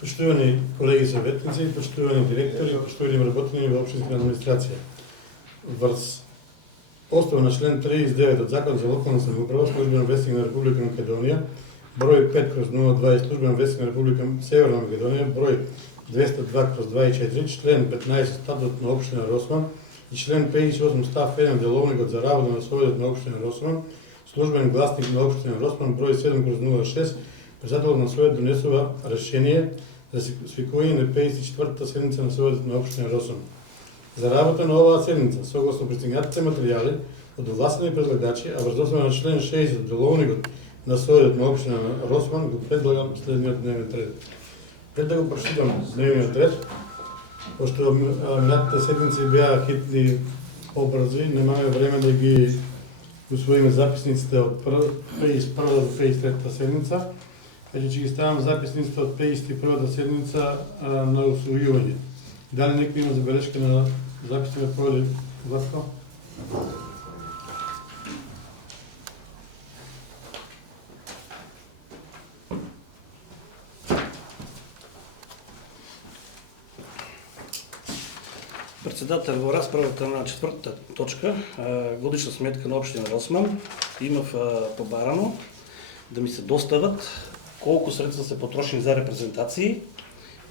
Почитувани колеги советници, почитувани директори, почитувани вработени во општинска администрација. Врз основа на член 39 од Закон за локална самоуправа, службен вестник на Република Македонија, број 5/020, службен вестник на Република Северна Македонија, број 202/24, член 15 статут на општина Росман и член 58 став 1 деловникот за работа на Советот на општина Росман, службен гласник на општина Росман, број 7/06, председателот на Совет донесува решение за свикување на 54-та седница на Советот на општина Росман. За работа на оваа седница, согласно пристигнатите материјали од овластени предлагачи, а врз основа на член 60 од деловникот на Советот на општина Росман, го предлагам следниот дневен ред. Пред да го прочитам дневниот ред, пошто минатите седници беа хитни, побрзи, немаме време да ги усвоиме записниците од 51 до 53 седница, така ќе ги ставам записниците од 51-та седница на усвојување. Дали некој има забелешка на записните пројде, Владко? Председател, во расправата на четвртата точка, годишна сметка на општина Росман, имав побарано да ми се достават колку средства се потрошени за репрезентации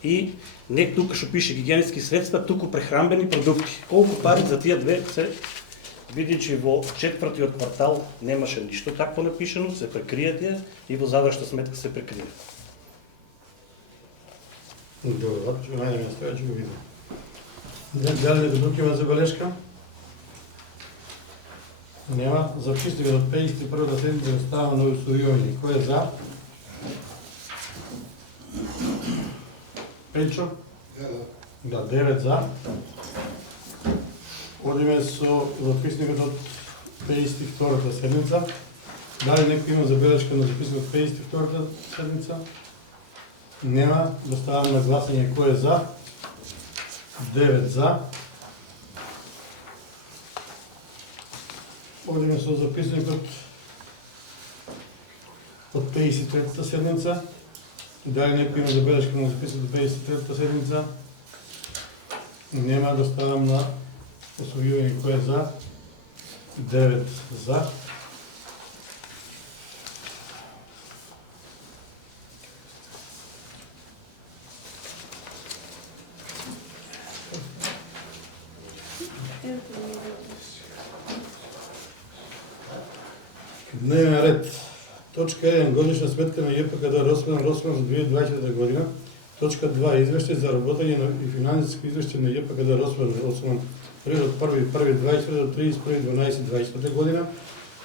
и не тука што пише гигиенски средства, туку прехранбени продукти. Колку пари за тие две се бидејќи во четвртиот квартал немаше ништо такво напишано, се прекрија тие и во завршна сметка се прекрија. Добро, ќе го најдеме стоја, ќе го видим. Дали некој друг има забелешка? Нема. Записникот од 51-та седница става на усвојување. Кој е за? Пенчо? Да, 9 за. Одиме со записникот од 52-та седница. Дали некој има забелешка на записникот од 52-та седница? Нема. Да ставам на гласање кој е за? 9 за. Одиме со записникот од 53-та седница. Дали некој има забелешка на записникот од 53-та седница? Нема. Да ставам на усвојување кој е за? 9 за. Дневен ред. Точка 1. Годишна сметка на ЈПКД Росман за 2020 година. Точка 2. Извештај за работење и финансиски извештај на ЈПКД Росман период од 1.1.20 до 31.12.2020 година.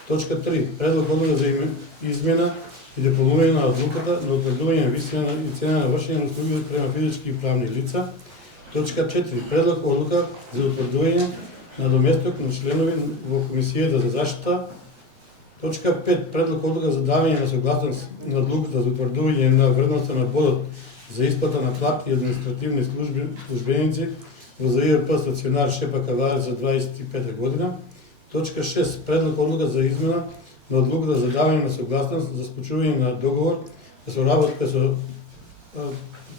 Точка 3. Предлог одлука за измена и дополнување на одлуката на утврдување на висина и цена на вршење на услуги према физички и правни лица. Точка 4. Предлог одлука за утврдување на доместок на членови во Комисијата за заштита. Точка 5. Предлог одлука за давање на согласност на одлуката за утврдување на вредноста на бодот за исплата на плати и административни службеници во ЗИП стационар Шепа Каварец за 25 година. Точка 6. Предлог одлука за измена на одлуката за давање на согласност за склучување на договор за соработка со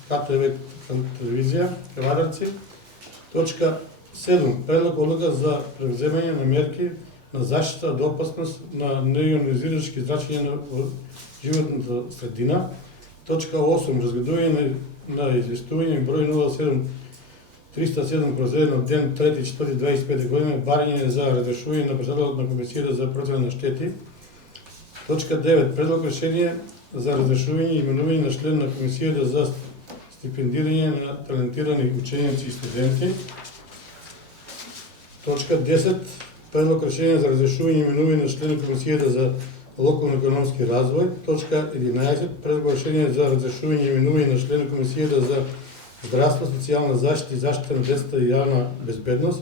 КТВ телевизија Каварци. Точка 7. Предлог одлука за превземање на мерки на заштита од опасност на неионизирачки зрачења во животната средина. Точка 8. Разгледување на известување број 07-307/1 од ден 3.4.25 година, барање за разрешување на председателот на Комисијата за процена на штети. Точка 9. Предлог решение за разрешување и именување на член на Комисијата за стипендирање на талентирани ученици и студенти. Точка 10. Предлог решение за разрешување и именување на член на Комисијата за локално-економски развој. Точка 11. Предлог решение за разрешување и именување на член на Комисијата за здравство, социјална заштита и заштита на децата и јавна безбедност.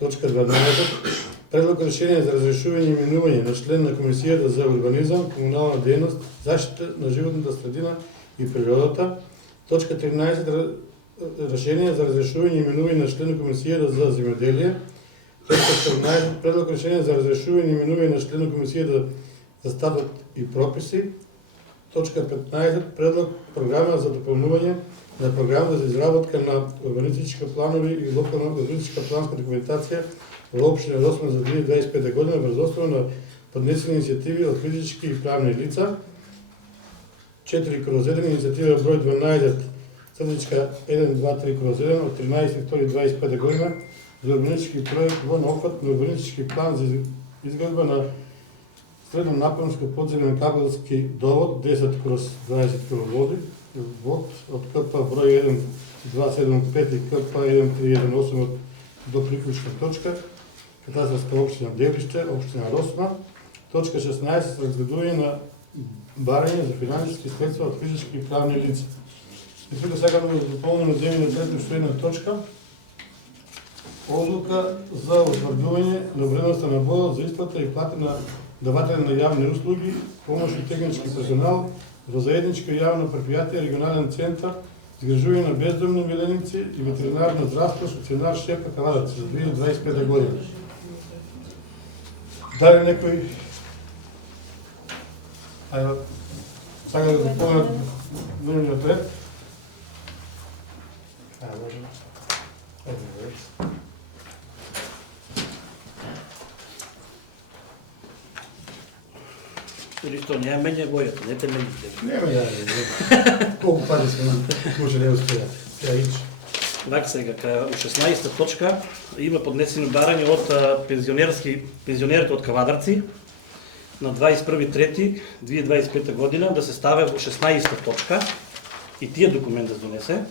Точка 12. Предлог решение за разрешување и именување на член на Комисијата за урбанизам, комунална дејност, заштита на животната средина и природата. Точка 13. Решение за разрешување и именување на член на Комисијата за земјоделие. Точка 14. Предлог решение за разрешување и именување на член на Комисијата за статут и прописи. Точка 15. Предлог програма за дополнување на програма за изработка на урбанистичка планови и локална урбанистичка планска документација во општина Росман за 2025 година врз основа на поднесени иницијативи од физички и правни лица. 4/1 иницијатива број 12 цртичка 123/1 од 13.2.25 година за урбанистички проект во наопфат на урбанистички план за изградба на среднонапонско подземен кабелски довод 10/20 киловоди од КП број 1275 и КП 1318 до приклучна точка, катастарска општина Дебриште, општина Росма. Точка 16 разгледување на барање за финансиски средства од физички и правни лица. И тука сакам да дополним од земјина што една точка. Одлука за утврдување на вредноста на бодот за исплата и плата на даватели на јавни услуги, помош и технички персонал во заедничко јавно предпријатие регионален центар за изгражување на бездомни миленици и ветеринарно здравство стационар Шепка Кавадарци за 2025 година. Дали некој сака да дополнат дневниот ред? Можем. Или што не мене бојата, не те мените. Нема ја. Колку пари сме може не успеа. Ја ич. Вака сега, у 16-та точка има поднесено барање од пензионерите од Кавадарци на 21.3.2025 година да се ставе во 16-та точка и тие документ да се донесе.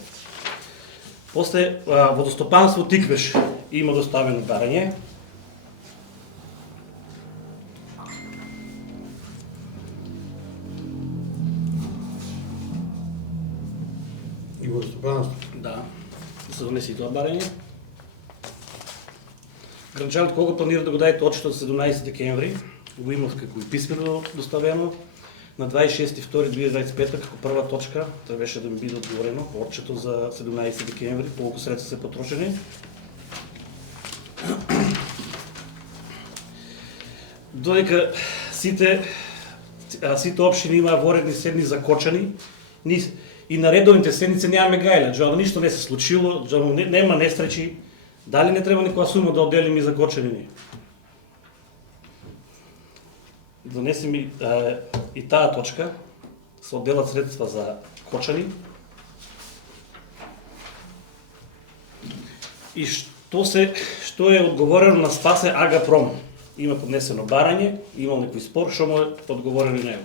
После водостопанство Тиквеш има доставено барање. И водостопанство. Да, да се донесе и тоа барање. Гранчанот кога планира да го даде точно 17 декември, го имав како и писмено доставено. На 26.2.2025 како прва точка требаше да ми биде одговорено отчето за 17 декември, колку средства се потрошени. Додека сите општини имаа воредни седни закочани, и на редовните седници немаме гајле, джо ништо не се случило, джо нема нестречи, дали не треба некоја сума да одделим и за кочани? Донеси ми и таа точка, се одделат средства за кочани. И што е одговорено на Спасе Агапром? Има поднесено барање, имал некој спор, што му е одговорено него.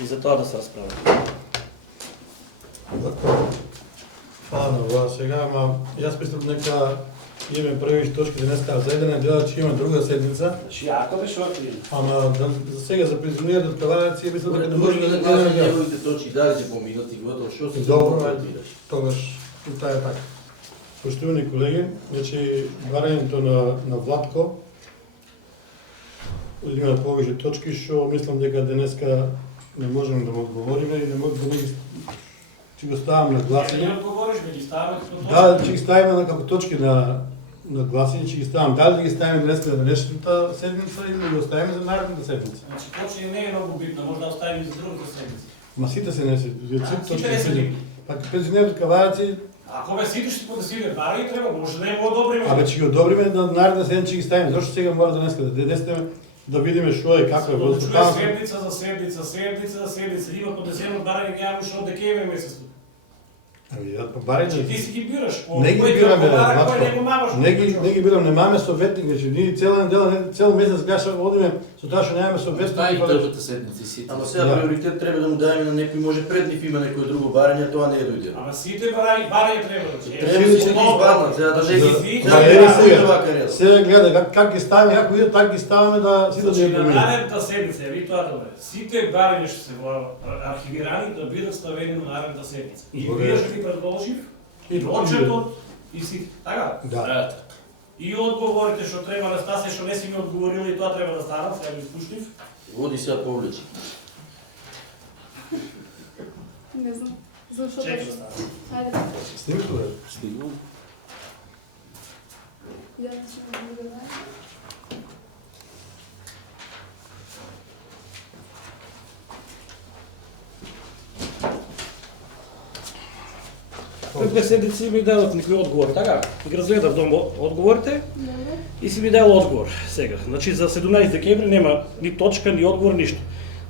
И за тоа да се расправа. Фала на ова сега, ама јас мислам дека имаме први точки денеска за еден дел, че има друга седница. Јако беше оти. Ама за сега за пензионерите од Кавадарци мислам дека не може да гледаме неговите точки, дали се поминати годо, што се добро, тогаш и таа е така. Поштувани колеги, значи барањето на Владко има повеќе точки што мислам дека денеска не можеме да му одговориме и не можеме да ги ќе го ставам на гласање. Не одговориш, ме ги ставаме како точки. Да, ќе ги ставиме како точки на гласање, ќе ги ставам. Дали да ги ставиме денеска на денешната седница или да ги оставиме за наредната седница? Значи, точки не е многу битно, може да оставим и за другата седница. Ма сите се не се. Сите не се. Пак пензионерот Кавадарци. Ако бе сите ще подесиме барање треба, може да не го одобриме. Абе ќе ги одобриме на наредната седница ќе ги ставиме. Зошто сега мора денеска да денеска да видиме што е, како е водостопанство. Седница за седница, седница за седница, има подесено барање ќе што од декември месец. Ами ја по барање. Ти си ги бираш. Не ги бираме, не ги бирам, немаме советник, значи ние цела недела, цел месец гаша одиме со тоа што немаме советник. Та и држата седници сите. Ама сега приоритет треба да му дадеме на некој, може пред нив има некој друго барање, тоа не е дојде. Ама сите барање треба да ќе. Треба сите да избаднат, сега да не ги сега гледа как ги ставиме, како идат, така ги ставаме да сите да ја поминат. На наредната седница, ви тоа добре. Сите барања што се архивирани да бидат ставени на наредната седница. И вие што ги предложив, и отчетот, и си, така? Да. И одговорите што треба да стасе, што не си ми одговорили, и тоа треба да станат, сега ги спуштив. Води сега повлечи. Не знам. Зашо Чекай да стане. Ајде. Снимаш ли? Стигнал. Ја не сум одговорила. Пред 2 седмици ми дадат некои одговори, така? Ги разгледав одговорите Добре. и си ми дал одговор сега. Значи за 17 декември нема ни точка, ни одговор, ништо.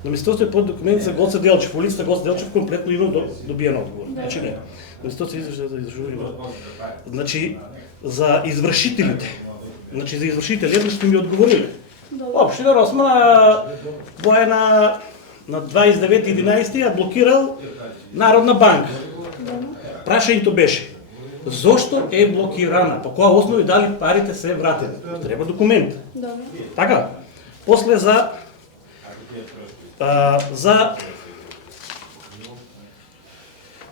На местото е под документ за Гоце Делчев. По листа Гоце Делчев комплетно има добиен одговор. Значи не. На местото се извршува за извршување. Значи за извршителите. Значи за извршители еднаш ми одговориле. Добре. Општина Росман бое на 29.11 ја блокирал Народна банка. Добре. Прашањето беше зошто е блокирана, по која основа и дали парите се вратени. Треба документ. Добре. Така. После за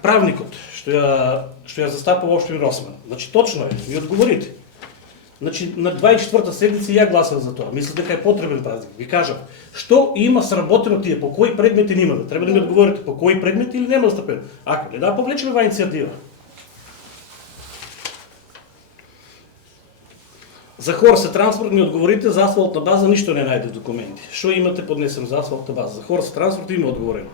правникот што ја застапува општина Росман. Значи точно е, ми одговорите. Значи на 24-та седница ја гласав за тоа. Мислам дека е потребен празник. Ви кажав, што има сработено тие, по кои предмети нема да? Треба да ми одговорите по кои предмети или нема застапено. Ако не да повлечеме ова иницијатива. За Хорсе транспорт ми одговорите, за асфалтна база ништо не најде документи. Што имате поднесено за асфалтна база? За Хорсе транспорт има одговорено.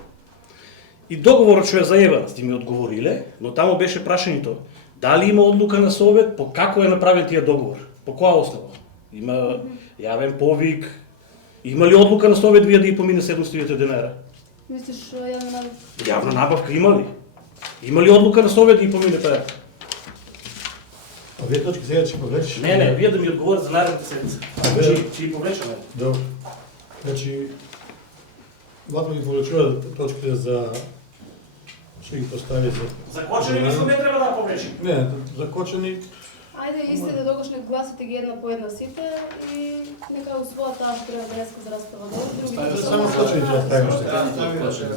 И договорот што е за Евара сте ми одговориле, но таму беше прашањето дали има одлука на Совет, по како е направен тие договор, по која основа? Има јавен повик, има ли одлука на Совет вие да и помине 700 денара? Мислиш јавна набавка? Јавна набавка има ли? Има ли одлука на Совет да и помине таа? А вие точки сега ќе повлечеш? Не, вие да ми одговорите за наредната седмица. Значи, ќе и повлечаме. Добре. Значи, Владко ги повлечува точките за... Ще ги постави за... Закочени мислам не треба да повлечем. Не, закочени... Ајде исти да докаш не гласите ги една по една сите и нека усвојат таа што треба денеска за расправа. Другите Само точките ќе ставиш.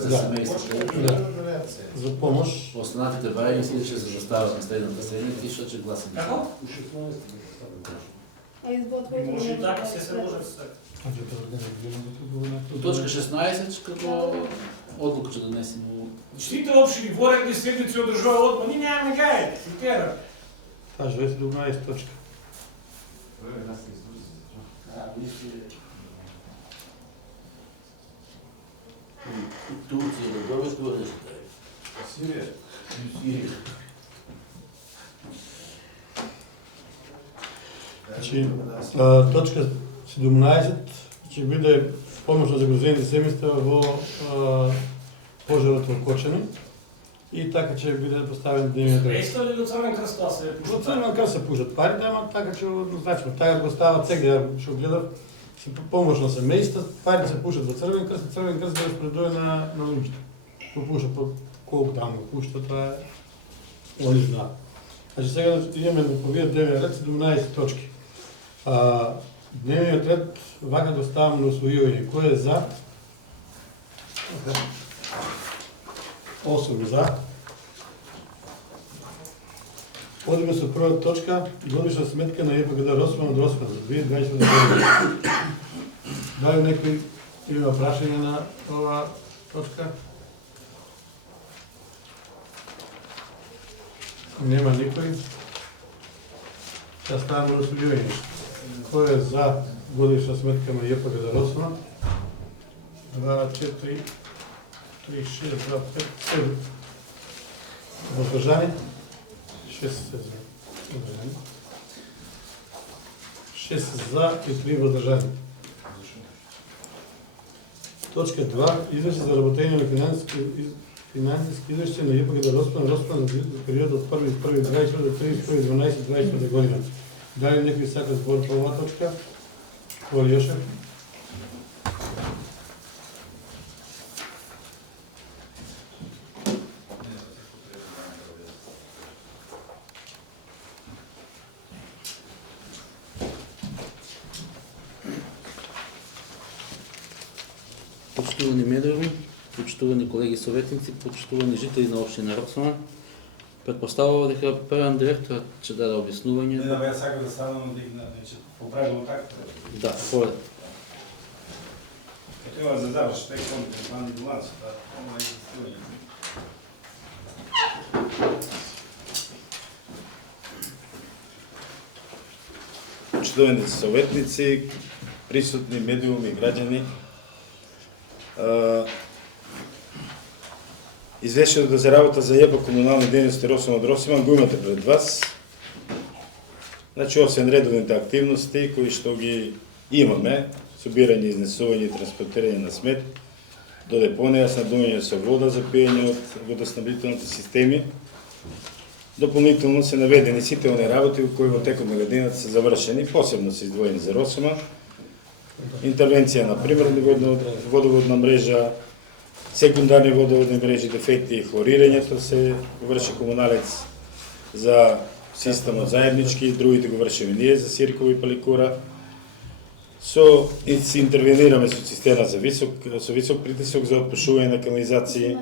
За семејството. Да. За помош. Останатите барања следеше за застават на следната седница и што ќе гласаме. Како? А изборот кој Може и така, се може. Точка 16 како одлука ќе донесеме. Сите општини воредни седници одржуваат одма, ние немаме гај, фитера. Таа 12 точка. Турција да добре што е Сирија. Значи, точка 17 ќе биде помош на загрозените семејства во пожарот во Кочани и така ќе биде поставен дневниот ред. Еста ли до Црвен крст тоа се Во Црвен крст се пушат парите, ама така ќе однозначно. Така го става сега, што гледав, се помош на семејства, парите се пушат во Црвен крст, и Црвен крст го распредува на луѓето. Го пуша по колку таму го пушта, тоа е они знаат. Значи сега имаме по вие дневниот ред 17 точки. Дневниот ред вака го ставам на усвојување. Кој е за? 8 за. Одиме со прва точка, годишна сметка на ЕПГД Росман од Росман за 2020 година. Дали некој има прашање на ова точка? Нема никој. Ја ставам на усвојување. Кој е за годишна сметка на ЕПГД Росман? 2, 4, 3, 6, 2, 5, 7. Воздржани? 6 се за. Воздржани. 6 за и 3 воздржани. Точка 2. Извешće за работење на финансиски извешće на ЕПГД Росман за период од 1.1.2024 до 31.12.2024 година. Дали некој сака збор по оваа точка? Кој Јошев? Почитувани медиуми, почитувани колеги советници, почитувани жители на општина Росман, предпоставува дека првен директорот ќе даде објаснување. Не, ја сакам да станам да ги поправимо како треба. Да, поред. Треба за заврш текстом, манипулација, тоа не е Почитувани советници, присутни медиуми, граѓани, Извештајето за работа за ЈП комунални дејности Росман од Росман го имате пред вас. Значи, освен редовните активности кои што ги имаме, собирање, изнесување и транспортирање на смет до депонија, снабдување со вода за пиење од водоснабдителните системи, дополнително се наведени сите они работи кои во текот на годината се завршени, посебно се издвоени за Росман, интервенција на примерни водоводна мрежа, секундарни водоводни мрежи, дефекти и хлорирањето се врши комуналец за системот заеднички, другите го вршиме ние за Сирково и Паликура. Се интервенираме со цистерна со висок притисок за отпушување на канализации.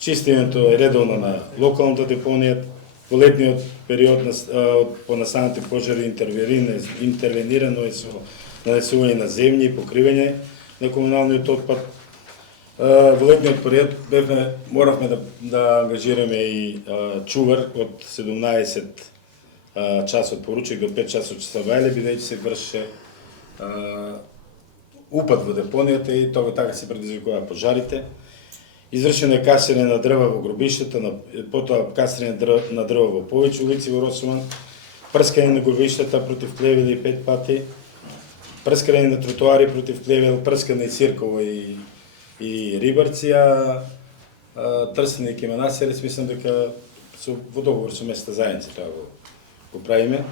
Чистењето е редовно на локалната депонија. Во летниот период по настанати пожари интервенирано е со нанесување на земји и покривање на комуналниот отпад. Во летниот период моравме да ангажираме и чувар од 17 часот поручек до 5 часот часовајле, бидејќи се вршеше упад во депонијата и тоа така се предизвикува пожарите. Извршено е касење на дрва во гробиштата, потоа касење на дрва во повеќе улици во Росман, прскање на гробиштата против плевели 5 пати, прскање на тротоари против плевел, прскање и Сирково и Рибарци, Трстеник и Манастерец, мислам дека во договор со места заедници тоа го правиме.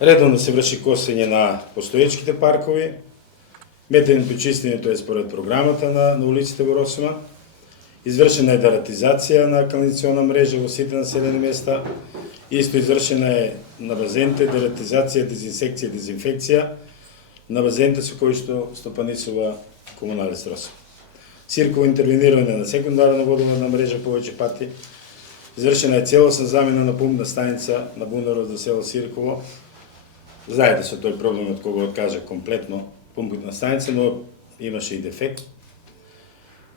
Редовно се врши косење на постоечките паркови, метењето и чистењето е според програмата на улиците во Росман, извршена е дератизација на канализационна мрежа во сите населени места, исто извршена е на базените дератизација, дезинсекција и дезинфекција на базените со кои што стопанисува комуналец Росман. Сирково интервенирање на секундарна водоводна мрежа повеќе пати, извршена е целосна замена на пумпна станица на бунарот за село Сирково. Знаете со тој проблем од кога откажа комплетно пумпна станица, но имаше и дефект.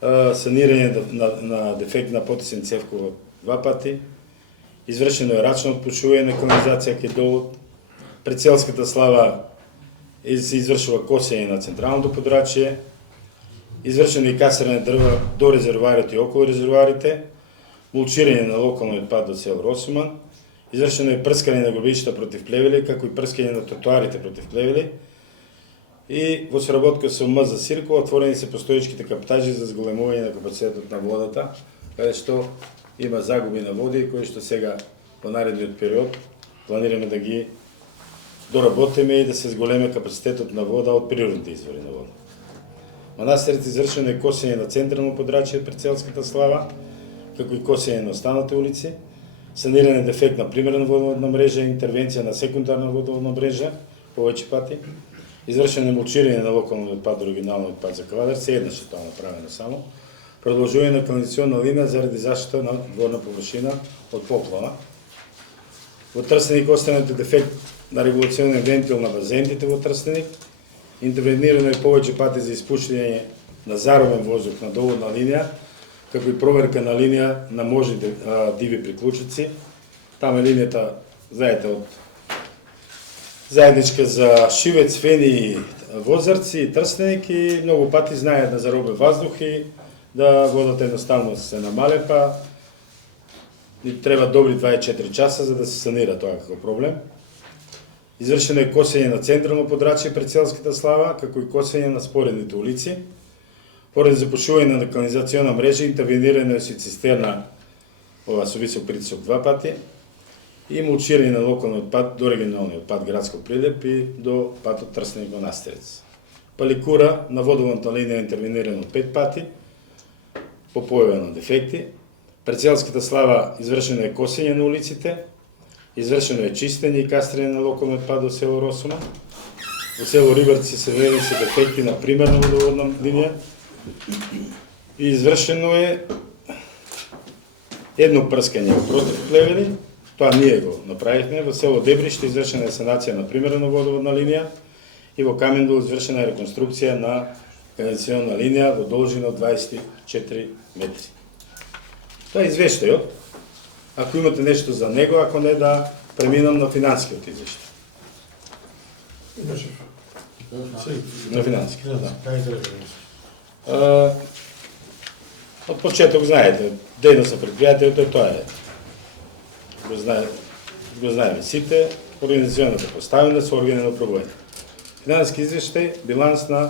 Санирање на дефект на потисен цевково 2 пати. Извршено е рачно отпушување на канализација кај долот. Пред селската слава се извршува косење на централното подрачје. Извршено е касање дрва до резервоарите и околу резервоарите. Мулчирање на локалниот отпад до село Росман. Извршено е прскање на гробишта против плевели, како и прскање на тротоарите против плевели. И во соработка со МЗ за Сирково отворени се постоечките каптажи за зголемување на капацитетот на водата, каде што има загуби на води, кои што сега во наредниот период планираме да ги доработиме и да се зголеме капацитетот на вода од природните извори на вода. Манастерец извршено е косење на централно подрачје пред селската слава, како и косење на останалите улици, санирање дефект на примерна водоводна мрежа, интервенција на секундарна водоводна мрежа повеќе пати, извршено е мулчирање на локалниот отпад, оригиналниот отпад за Кавадарци, еднаш е тоа направено само, продолжување на канализационна линија заради заштита на дворна површина од поплава. Во Трстеник останете дефект на регулационен вентил на базентите во Трстеник, интервенирано е повеќе пати за испуштање на заровен воздух на доводна линија, како и проверка на линија на можни диви приклучици. Таме линијата, знаете, од заедничка за Шивец, Фени, Возарци и Трстеник и многу пати знаат да заробе воздух и да водата едноставно се намале, па ни треба добри 24 часа за да се санира тоа како проблем. Извршено е косење на централно подрачје пред селската слава, како и косење на споредните улици. Поради запушување на канализациона мрежа, интервенирано е со цистерна со висок притисок 2 пати и мулчирање на локалниот пат до регионалниот пат Градско Прилеп и до патот Трстеник Манастерец. Паликура на водоводната линија интервенирано 5 пати по појава на дефекти. Пред селската слава извршено е косење на улиците, извршено е чистење и кастрење на локалниот пат до село Росман. Во село Рибарци се вели се дефекти на примерна водоводна линија и извршено е едно прскање против плевели, тоа ние го направивме. Во село Дебриште извршена е санација на примерна водоводна линија и во Камендол извршена е реконструкција на канализационна линија во должина од 24 метри. Тоа е извештајот. Ако имате нешто за него, ако не, да преминам на финансискиот извештај. На финансиски, да. Од почеток знаете, дейност на предпријатието тоа е. Го знаеме сите, организационната поставеност, органено управување. Финансиски извештај, биланс на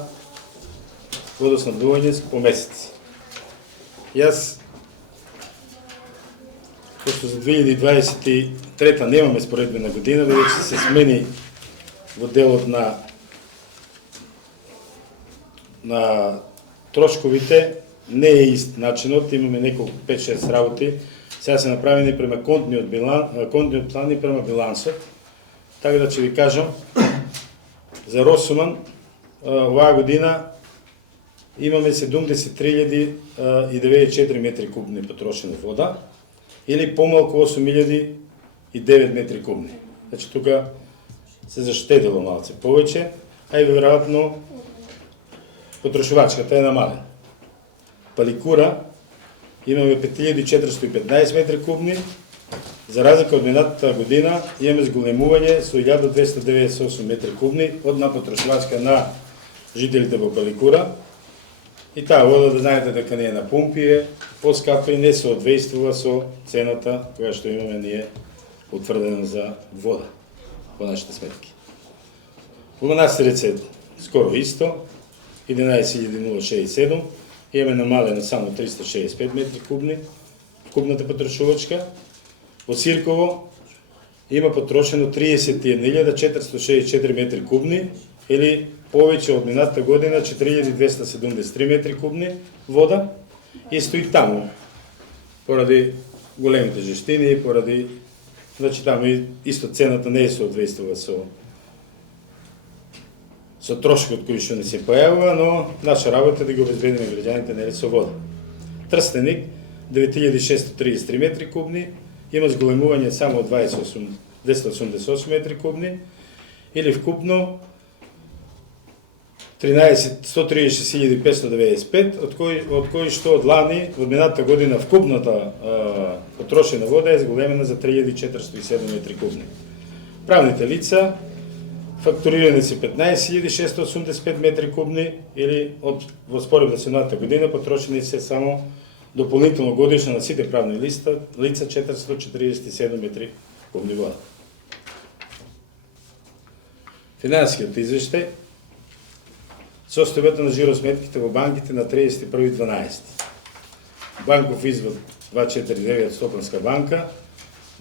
водоснабдување по месеци. Јас, пошто за 2023 немаме споредбена година, бидејќи се смени во делот на трошковите, не е ист начинот, имаме неколку 5-6 работи. Сега се направени према контниот план и према билансот. Така да ќе ви кажам, за Росуман оваа година имаме 73.094 метри кубни потрошена вода или помалку 8.009 метри кубни. Значи тука се заштедило малце повеќе, а и веројатно потрошувачката е намалена. Паликура имаме 5.415 метри кубни, за разлика од минатата година имаме зголемување со 1.298 метри кубни од потрошувачка на жителите во Паликура. И таа вода, да знаете дека не е на пумпи, е поскапа и не соодветствува со цената која што имаме ние утврдена за вода по нашите сметки. Во Манастирец е скоро исто, 11.067, имаме намалено само 365 метри кубни, кубната потрошувачка. Во Сирково има потрошено 31.464 метри кубни, или повеќе од минатата година 4.273 метри кубни вода, и стои таму, поради големите жестини, поради, значи таму исто цената не е соодветствува со трошкот кој што не се појавува, но наша работа е да ги обезбедиме граѓаните нели со вода. Трстеник 9.633 метри кубни, има зголемување само од 288 метри кубни, или вкупно 136.595, од кои што од лани, од минатата година вкупната потрошена вода е зголемена за 3.407 метри кубни. Правните лица фактурирани се 15.685 метри кубни, или во споредба со минатата година потрошени се само дополнително годишно на сите правни лица 447 метри кубни вода. Финансискиот извештај, состојбата на жиросметките во банките на 31.12. Банков извод 249 Стопанска банка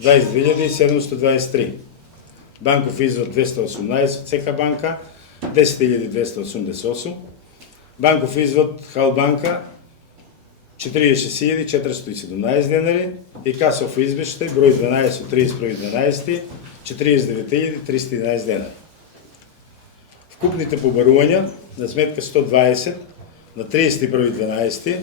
22.723. Банков извод 218 ЦК банка 10.288. Банков извод Хал банка 46.417 денари и касов извештај број 12 од 31.12 49.311 денари. Вкупните побарувања на сметка 120 на 31.12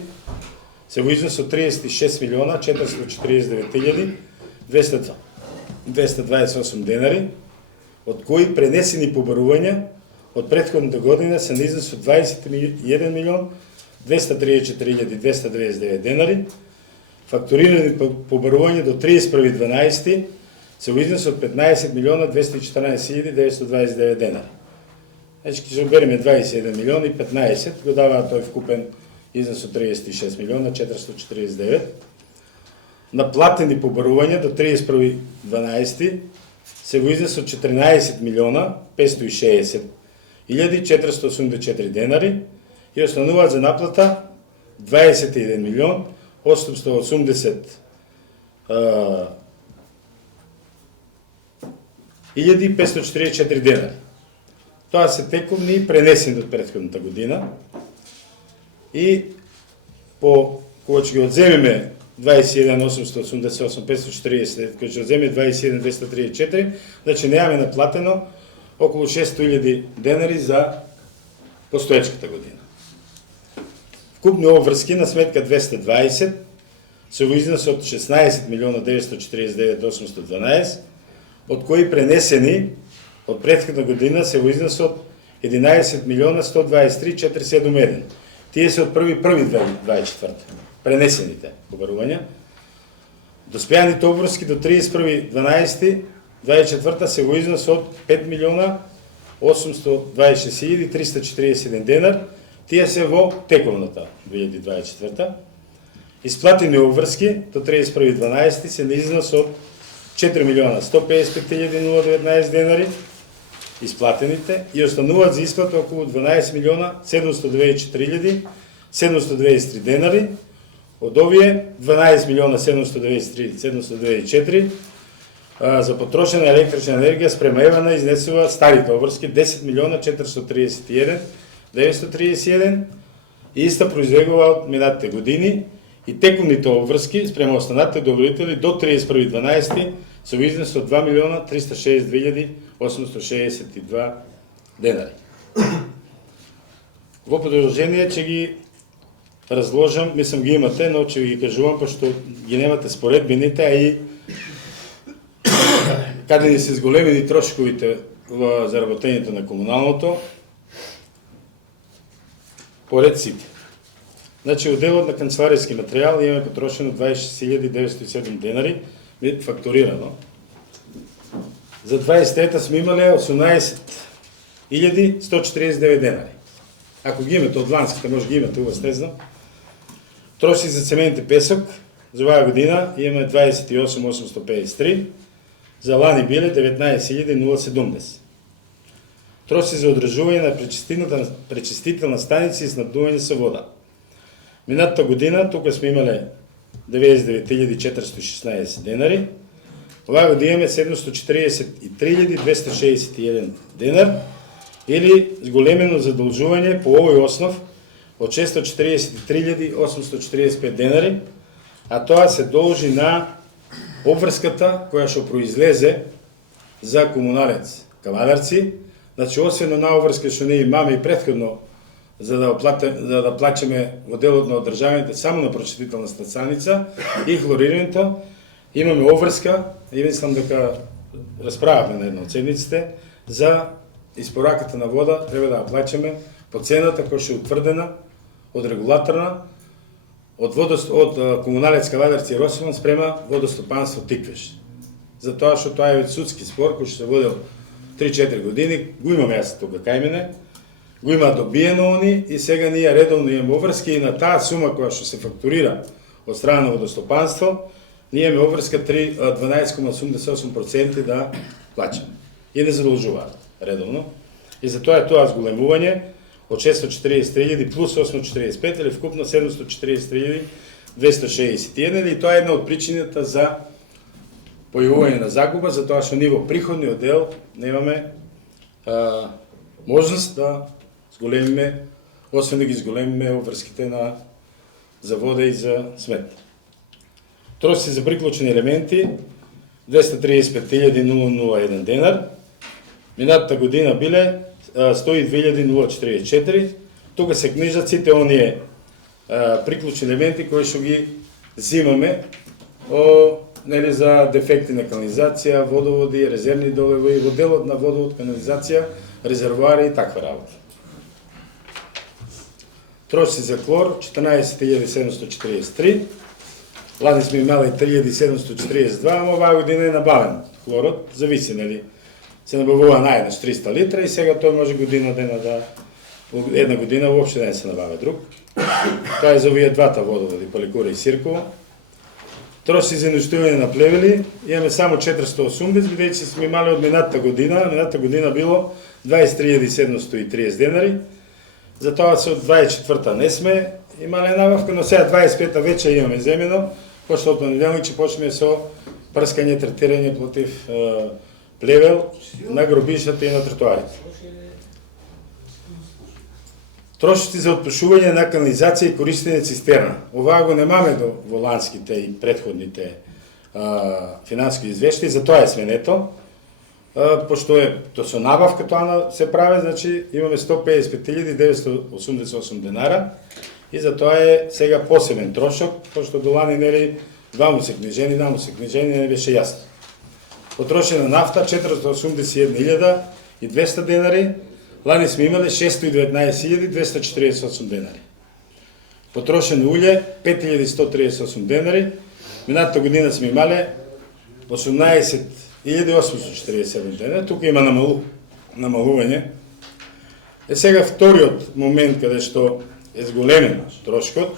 се во износ од 36.449.228 денари, од кои пренесени побарувања од претходната година се на износ од 21.234.299 денари, фактурирани побарувања до 31.12 се во износ од 15.214.929 денари. Значи, ќе се обереме 21 милиона и 15, го даваа тој вкупен износ од 36 милиона 449. Наплатени побарувања до 31.12 се во износ од 14 милиона 560.484 денари и остануваат за наплата 21 милион 880.544 денари. Тоа се тековни и пренесени од претходната година. И кога ќе ги одземеме 21.888.540, кога ќе одземе 21.234, значи немаме наплатено околу 600.000 денари за постоечката година. Вкупни обврски на сметка 220 се во износ од 16.949.812, од кои пренесени од претходна година се во износ од 11.123.471. Тие се од 1.1.24. Пренесените побарувања. Доспеаните обврски до 31.12.24 се во износ од 5.826.341 денар. Тие се во тековната 2024. Исплатени обврски до 31.12 се на износ од 4.155.019 денари исплатените и остануваат за исплата околу 12.724.723 денари. Од овие 12.723.724 за потрошена електрична енергија спрема ЕВН изнесува старите обврски 10.431.931 и иста произлегува од минатите години и текумните обврски спрема останатите доверители до 31.12 со изнес од 2.362.862 денари. Во продолжение ќе ги разложам, мислам ги имате, но ќе ги кажувам, пошто ги немате споредбините, а и каде ни се зголемени трошковите во заработењето на комуналното, поред сите. Значи, од делот на канцеларијски материјал имаме потрошено 26.907 денари, фактурирано. За 23-та сме имале 18.149 денари. Ако ги имате од ланските, може ги имате, увас не знам. Троши за цемент и песок, за оваа година имаме 28.853, за лани биле 19.070. Троши за одржување на пречистителна станица и снабдување со вода. Минатата година тука сме имале 99.416 денари, оваа година имаме 743.261 денар, или зголемено задолжување по овој основ од 643.845 денари, а тоа се должи на обврската која што произлезе за комуналец Кавадарци. Значи, освен на обврска што не имаме и претходно за да плачеме во делот на одржавањето само на прочистителната станица и хлорирањето, имаме обврска и мислам дека расправавме на една од седмиците за испораката на вода, треба да ја плачеме по цената која што е утврдена од регулаторна од комуналец Кавадарци и Росиман спрема водостопанство Тиквеш. Затоа што тоа е судски спор кој што се водел 3-4 години, го имаме јас тука кај мене, го има добиено они и сега ние редовно имаме обврски и на таа сума која што се фактурира од страна на водостопанство, ние имаме обврска 12,88% да плачаме и не задолжуваат редовно. И затоа е тоа зголемување од 643.000 плюс 845 или вкупно 743.261 и тоа е една од причините за појавување на загуба, затоа што ниво приходниот дел немаме можност да зголемиме, освен да ги зголемиме обврските за вода и за смет. Трошици за приклучени елементи 235.001 денар. Минатата година биле 102.044. Тука се книжат сите оние приклучени елементи кои што ги зимаме за дефекти на канализација, водоводи, резервни долеви, во делот на водовод, канализација, резервоари и таква работа. Трошици за клор 14.743. Лани сме имали 3.742, ама оваа година е набавен хлорот, зависи, нели, се набавува наједнаш 300 литра и сега тој може година дена една година воопшто не се набавя друг. Тоа е за овие двата водоводи, Паликура и Сирково. Трошици за уништување на плевели, имаме само 480, бидејќи сме имали од минатата година било 23.730 денари, затоа се од 24-та не сме имале набавка, но сега 25-та вече имаме земено, пошто од понеделник ќе почнеме со прскање, третирање против плевел на гробишата и на тротоарите. Трошици за отпушување на канализација и користење цистерна. Оваа го немаме во ланските и претходните финансови извештаи, затоа е сменето. Пошто е то со набавка тоа се прави, значи имаме 155.988 денара и затоа е сега посебен трошок, пошто до лани нели дваму се книжени, не беше јасно. Потрошена нафта 481.200 денари, лани сме имале 619.248 денари. Потрошено улје 5.138 денари, минатата година сме имале 18.847 денари, тука има намалување. Сега вториот момент каде што е зголемен трошкот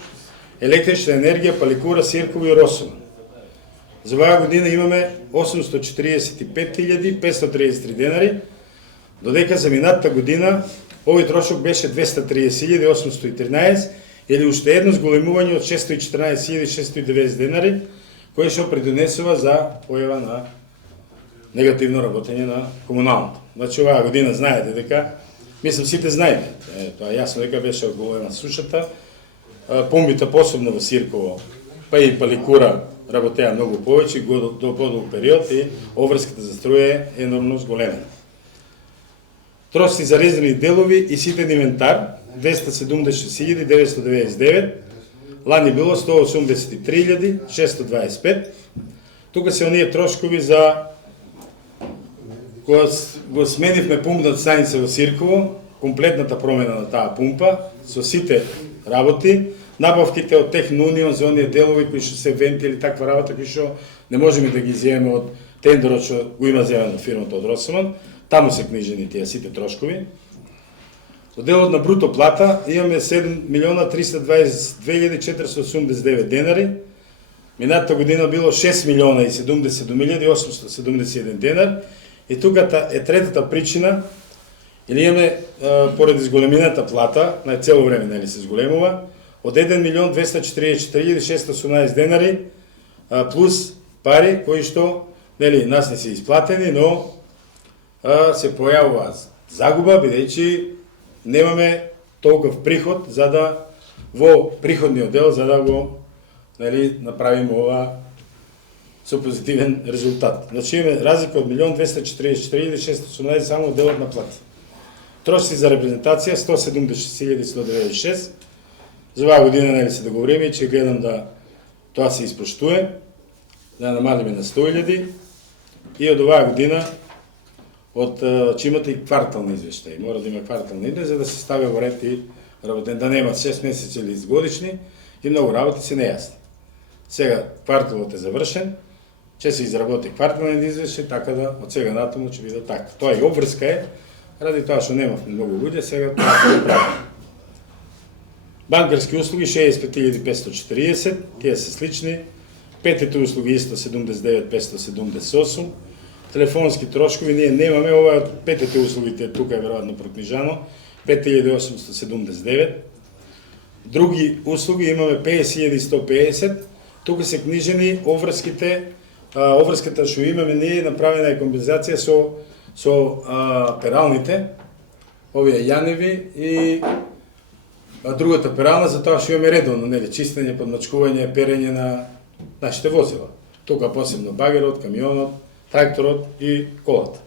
електрична енергија, Паликура, Сирково и Росома. За оваа година имаме 845.533 денари, додека за минатата година овој трошок беше 230.813 или уште едно зголемување од 614.690 денари, кој што придонесува за појава на негативно работење на комуналното. Значи оваа година знаете дека, мислам сите знаете, тоа јасно дека беше голема сушата, помбите посебно во Сирково, па и Паликура работеа многу повеќе до подолг период и обврската за струја е енормно зголемена. Трошци за резервни делови и ситен инвентар 276.999, лани било 183.625. Тука се оние трошкови за кога го сменивме пумпната станица во Сирково, комплетната промена на таа пумпа со сите работи, набавките од Техноунион за оние делови кои што се вентили, таква работа кои што не можеме да ги земеме од тендерот што го има земено фирмата од Росоман, таму се книжени тие сите трошкови. Во делот на бруто плата имаме 7.322.489 денари. Минатата година било 6.072.871 денар. И тука е третата причина, или имаме поради зголемината плата, на цело време нели се зголемува, од 1.244.618 денари плюс пари кои што нели нас не се исплатени, но се појавува загуба бидејќи немаме толков приход за да во приходниот дел за да го нели направиме ова со позитивен резултат. Значи имаме разлика од 1.244.618 само од делот на плати. Трошци за репрезентација 176.196. За оваа година нели се договориме, че гледам да тоа се испоштуе, да намалиме на 100.000 и од оваа година че имате и квартални извештаи. Мора да има квартални извештаи за да се стави во ред и работен, да нема 6 месеци или годишни и многу работи се нејасни. Сега кварталот е завршен, ќе се изработи квартални извештаи, така да од сега натаму ќе биде така. Тоа и обврска е, ради тоа што немавме многу луѓе, сега тоа се прави. Банкарски услуги 65.540, тие се слични, петите услуги исто 79.578, телефонски трошкови ние немаме, ова петите услугите тука е веројатно прокнижано, 5.879. Други услуги имаме 50.150, тука се книжени обврските, обврската што имаме ние направена е компензација со пералните, овие јаневи и другата перална за тоа што имаме редовно, нели, чистење, подмачкување, перење на нашите возила. Тука посебно багерот, камионот, тракторот и колата.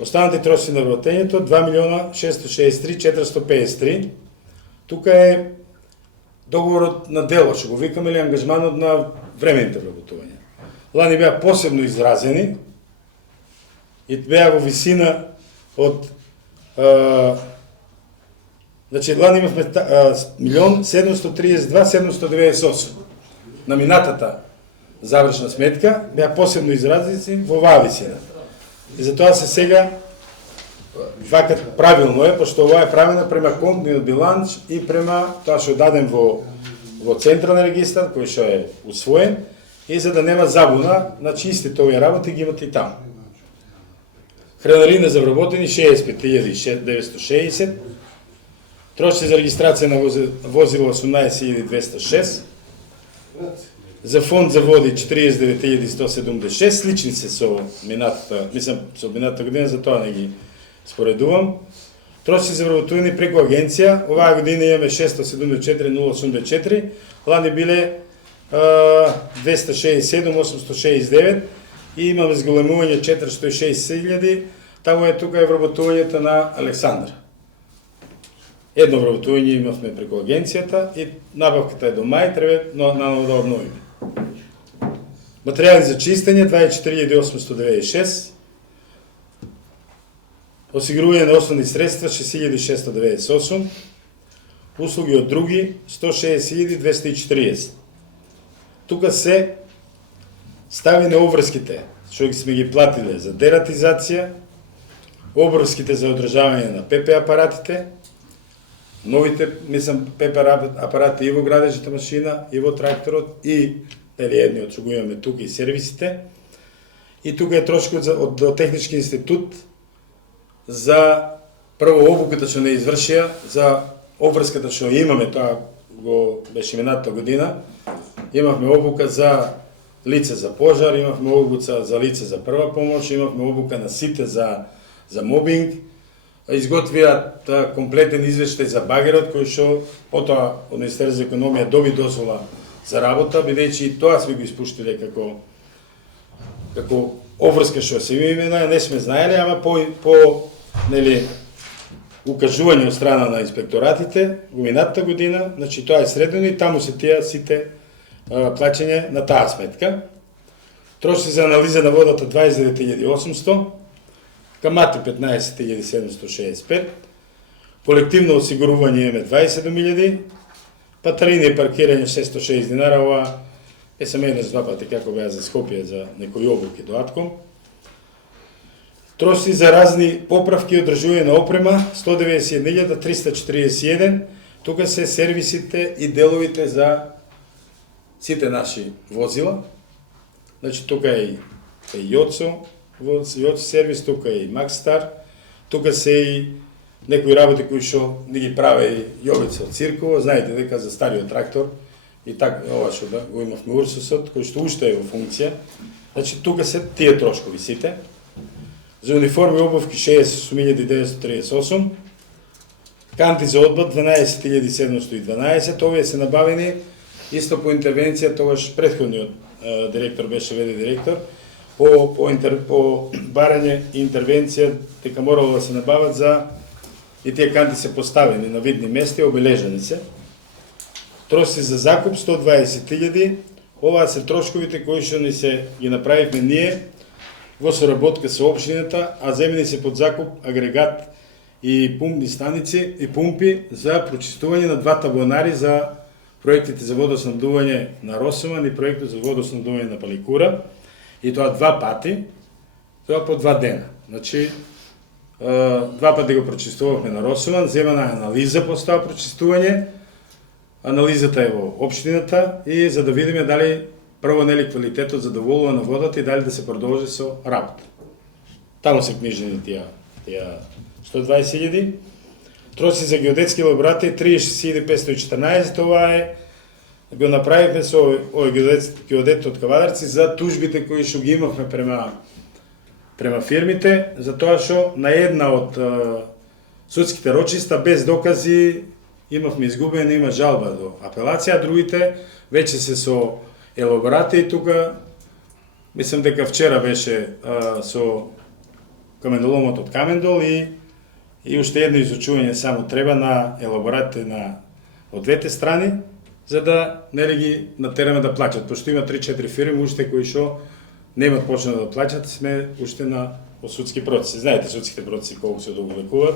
Останати трошци на вработењето 2.663.453. Тука е договорот на дело, што го викаме или ангажманот на времените вработувања. Лани беа посебно изразени и беа во висина од значи лани имавме 1.732.798 на минатата завршна сметка, беа посебно изразици во оваа висина. И затоа се сега вака правилно е, пошто ова е правено према контниот биланс и према тоа што даден во централен регистар, кој што е усвоен, и за да нема забуна, значи истите овие работи ги имате и таму. Хранарина за вработени 65.960, трошци за регистрација на возило 18.206, за фонд за води 49.176, слични се со минатата, мислам со минатата година, за тоа не ги споредувам. Трошци за вработувани преку агенција, оваа година имаме 674.084, лани биле 267.869 и имаме зголемување 460.000, тамо е тука е вработувањето на Александра. Едно вработување имавме преку агенцијата и набавката е до мај, треба наново да обновиме. Материјали за чистење 24.896, осигурување на основни средства 6.698, услуги од други 160.240. Тука се стави на обврските, што сме ги платиле за дератизација, обврските за одржавање на ПП апаратите новите, мислам, ППР апарати и во градежната машина, и во тракторот, и едниот што го имаме тука и сервисите. И тука е трошкот до Технички институт за прво обуката што не извршија, за обврската што имаме, тоа го беше минатата година. Имавме обука за лице за пожар, имавме обука за лице за прва помош, имавме обука на сите за мобинг. Изготвија комплетен извештај за багерот, кој што потоа од Министерството за економија доби дозвола за работа, бидејќи и тоа сме го испуштиле како обврска што се имена, не сме знаеле, ама по нели укажување од страна на инспекторатите во минатата година, значи тоа е средено и таму се тие сите плаќање на таа сметка. Трошци за анализа на водата 29.800, камати 15.765, колективно осигурување имаме 27.000, патарини и паркирање 606 динара, ова е се мене два пати како беа за Скопје за некои обуки до Атком. Трошци за разни поправки и одржување на опрема 191.341, тука се сервисите и деловите за сите наши возила. Значи тука е и Јоцо, Јоцо сервис, тука е и Макстар, тука се и некои работи кои што не ги праве и Јовица од Циркова, знаете дека за стариот трактор и така ова што го имавме Урсусот, кој што уште е во функција. Значи тука се тие трошкови сите. За униформи и обувки 68.938, канти за одбат 12.712, овие се набавени исто по интервенција, тогаш претходниот директор беше ВД директор, по барање и интервенција дека морало да се набават за и тие канти се поставени на видни места, обележани се. Трошци за закуп 120.000, оваа се трошковите кои што ни се ги направивме ние во соработка со општината, а земени се под закуп агрегат и пумпни станици и пумпи за прочистување на два таблонари за проектите за водоснабдување на Росоман и проектот за водоснабдување на Паликура, и тоа два пати, тоа по 2 дена. Значи, два пати го прочистувавме на Росоман, земана анализа по тоа прочистување, анализата е во општината и за да видиме дали прво нели квалитетот задоволува на водата и дали да се продолжи со работа. Таму се книжени тие 120.000. Трошци за геодетски лаборатории 36.514, това е го направивме со овој геодет од Кавадарци за тужбите кои што ги имавме према фирмите, за тоа што на една од судските рочиста без докази имавме изгубена, има жалба до апелација, а другите веќе се со елаборати и тука мислам дека вчера беше со каменоломот од Камендол и уште едно изучување само треба на елаборатите од двете страни, за да нели ги натераме да плаќат, пошто има 3-4 фирми уште кои што немаат почнат да плаќат, сме уште на судски процеси. Знаете судските процеси колку се одовлекуваат.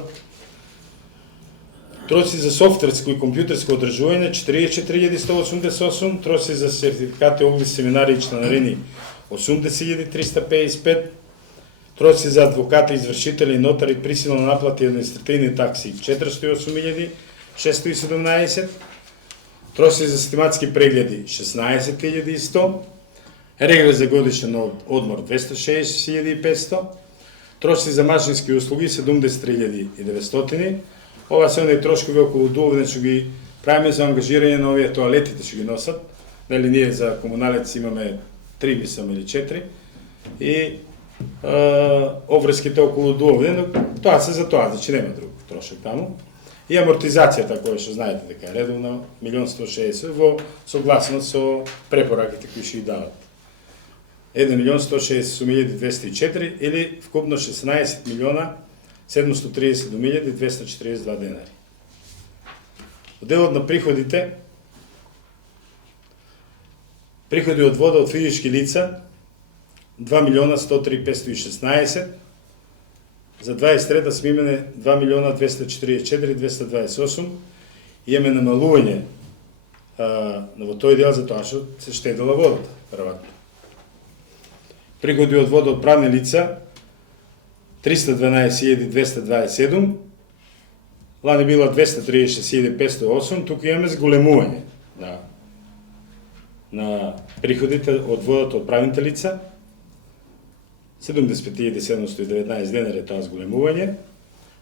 Трошци за софтверско и компјутерско одржување 44.188, трошци за сертификати, огледи, семинари и членарини 80.355, трошци за адвокати, извршители и нотари, присилна наплати и административни такси 408.617, трошци за систематски прегледи 16.100, реглед за годишен одмор 260.500, трошци за машински услуги 73.900. Ова се оние трошкови околу дуовне што ги правиме за ангажирање на овие тоалетите што ги носат. Нели ние за комуналец имаме 3 мислам или 4 и обврските околу дуовне, но тоа се за тоа, значи нема друг трошок таму. И амортизацијата која што знаете дека е редовно 1.160.000 во согласност со препораките кои што ги дават. 1.160.204 или вкупно 16.732.242 денари. Делот на приходи од вода од физички лица 2.103.516, за 23-та сме имаме 2.244.228, имаме намалување во тој дел за тоа што се штедела водата, веројатно. Приходи од вода од правни лица 312.227, лани била 236.508, тука имаме зголемување на приходите од водата од правните лица. 75.719 денари тоа зголемување.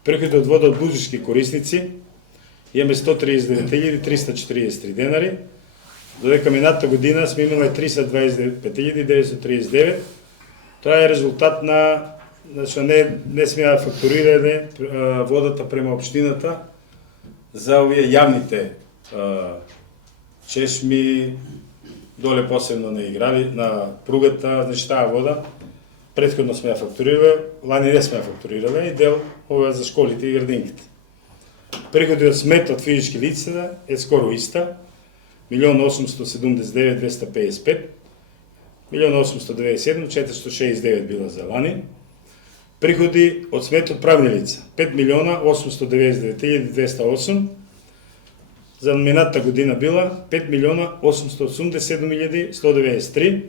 Приходите од вода од бузички корисници имаме 139.343 денари, додека минатата година сме имали 325.939. Тоа е резултат на не сме фактуриране водата према општината за овие јавните чешми, доле посебно на играли, на пругата, значи таа вода. Претходно сме ја фактурирале, лани не сме ја фактурирале и дел ова за школите и градинките. Приходи од смет од физички лица е скоро иста, 1.879.255, 1.897.469 била за лани. Приходи од смет од правни лица 5.899.208, за минатата година била 5.887.193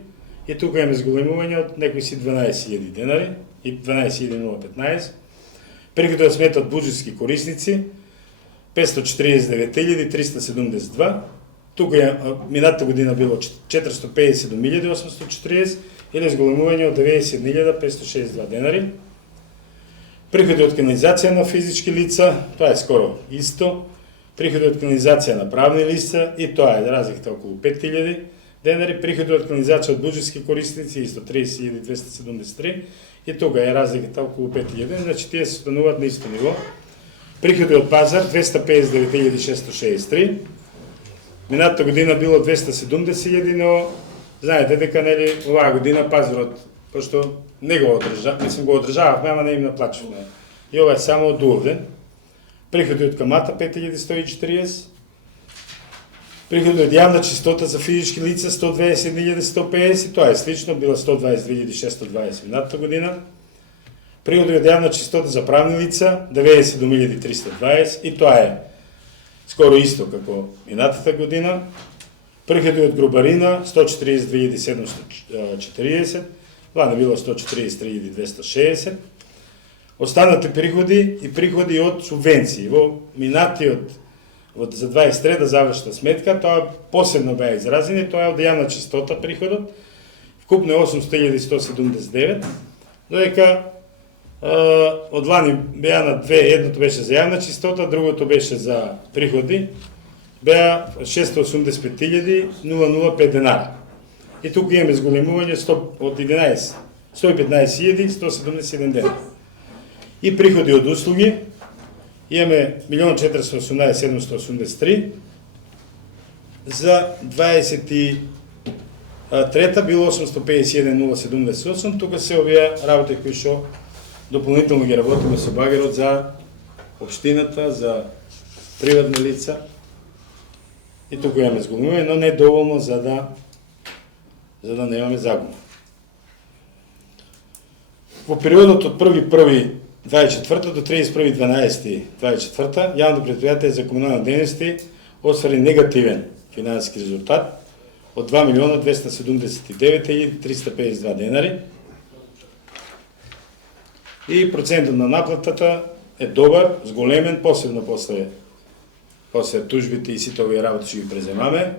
и тука имаме зголемување од некои си 12.000 денари и 12.015. Приходи од смет од буџетски корисници 549.372, тука минатата година било 457.840 или зголемување од 90.562 денари. Приходи од канализација на физички лица, тоа е скоро исто. Приходи од канализација на правни лица и тоа е разликата околу 5.000 денари. Приходи од канализација од буџетски корисници исто 30.273 и тука е разликата околу 5.000, значи тие се стануваат на исто ниво. Приходи од пазар 259.663. Минатата година било 270.000, но знаете дека нели оваа година пазарот, пошто не го одржа, го одржававме, ама не им наплачуваме. И ова е само од овде. Приходи од камата 5.140. Приходи од јавна чистота за физички лица 120.150, тоа е слично, била 122.620 минатата година. Приходи од јавна чистота за правни лица 92.320 и тоа е скоро исто како минатата година. Приходи од грубарина 142.740, лани било 143.260. Останати приходи и приходи од субвенции. Во минатиот за 23 завршна сметка, тоа посебно беа изразени, тоа е од јавна чистота приходот, вкупно е 800.179, додека од лани беа на две, едното беше за јавна чистота, другото беше за приходи, беа 685.005 денара. И тука имаме зголемување од 115.177 денара. И приходи од услуги имаме 1.418.783, за 23-та било 851.078, тука се овие работи кои што дополнително ги работиме со багерот за општината, за приватни лица. И тука имаме зголемување, но не доволно за да немаме загуба. Во периодот од 1.1.24 до 31.12.24 јавно предпријатие за комунални дејности оствари негативен финансиски резултат од 2.279.352 денари. И процентот на наплатата е добар, зголемен, посебно после тужбите и сите овие работи што ги преземаме.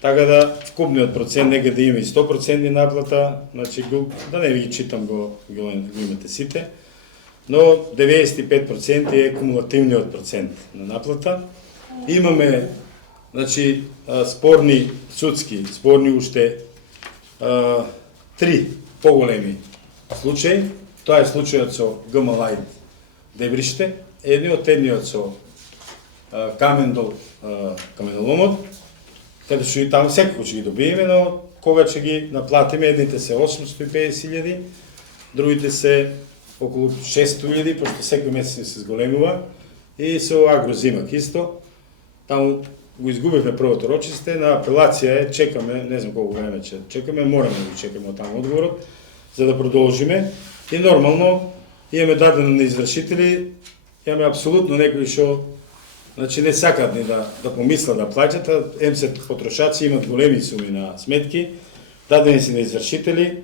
Така да вкупниот процент нека да има и 100% наплата, значи да не ви ги читам, го имате сите, но 95% е кумулативниот процент на наплата. Имаме значи спорни уште три поголеми случаи. Тоа е случајот со ГМ Лајт Дебриште, едниот со каменоломот, каде што и таму секако ќе ги добиеме, но кога ќе ги наплатиме, едните се 850.000, другите се околу 600.000, пошто секој месец се зголемува, и со Агрозимак исто. Таму го изгубивме првото рочисте, на апелација е, чекаме, не знам колку време ќе чекаме, мораме да го чекаме од таму одговорот, за да продолжиме. И нормално имаме дадено на извршители, имаме апсолутно некои што значи не сакат ни да помислат да плаќат, МС потрошаци имат големи суми на сметки, дадени си на извршители.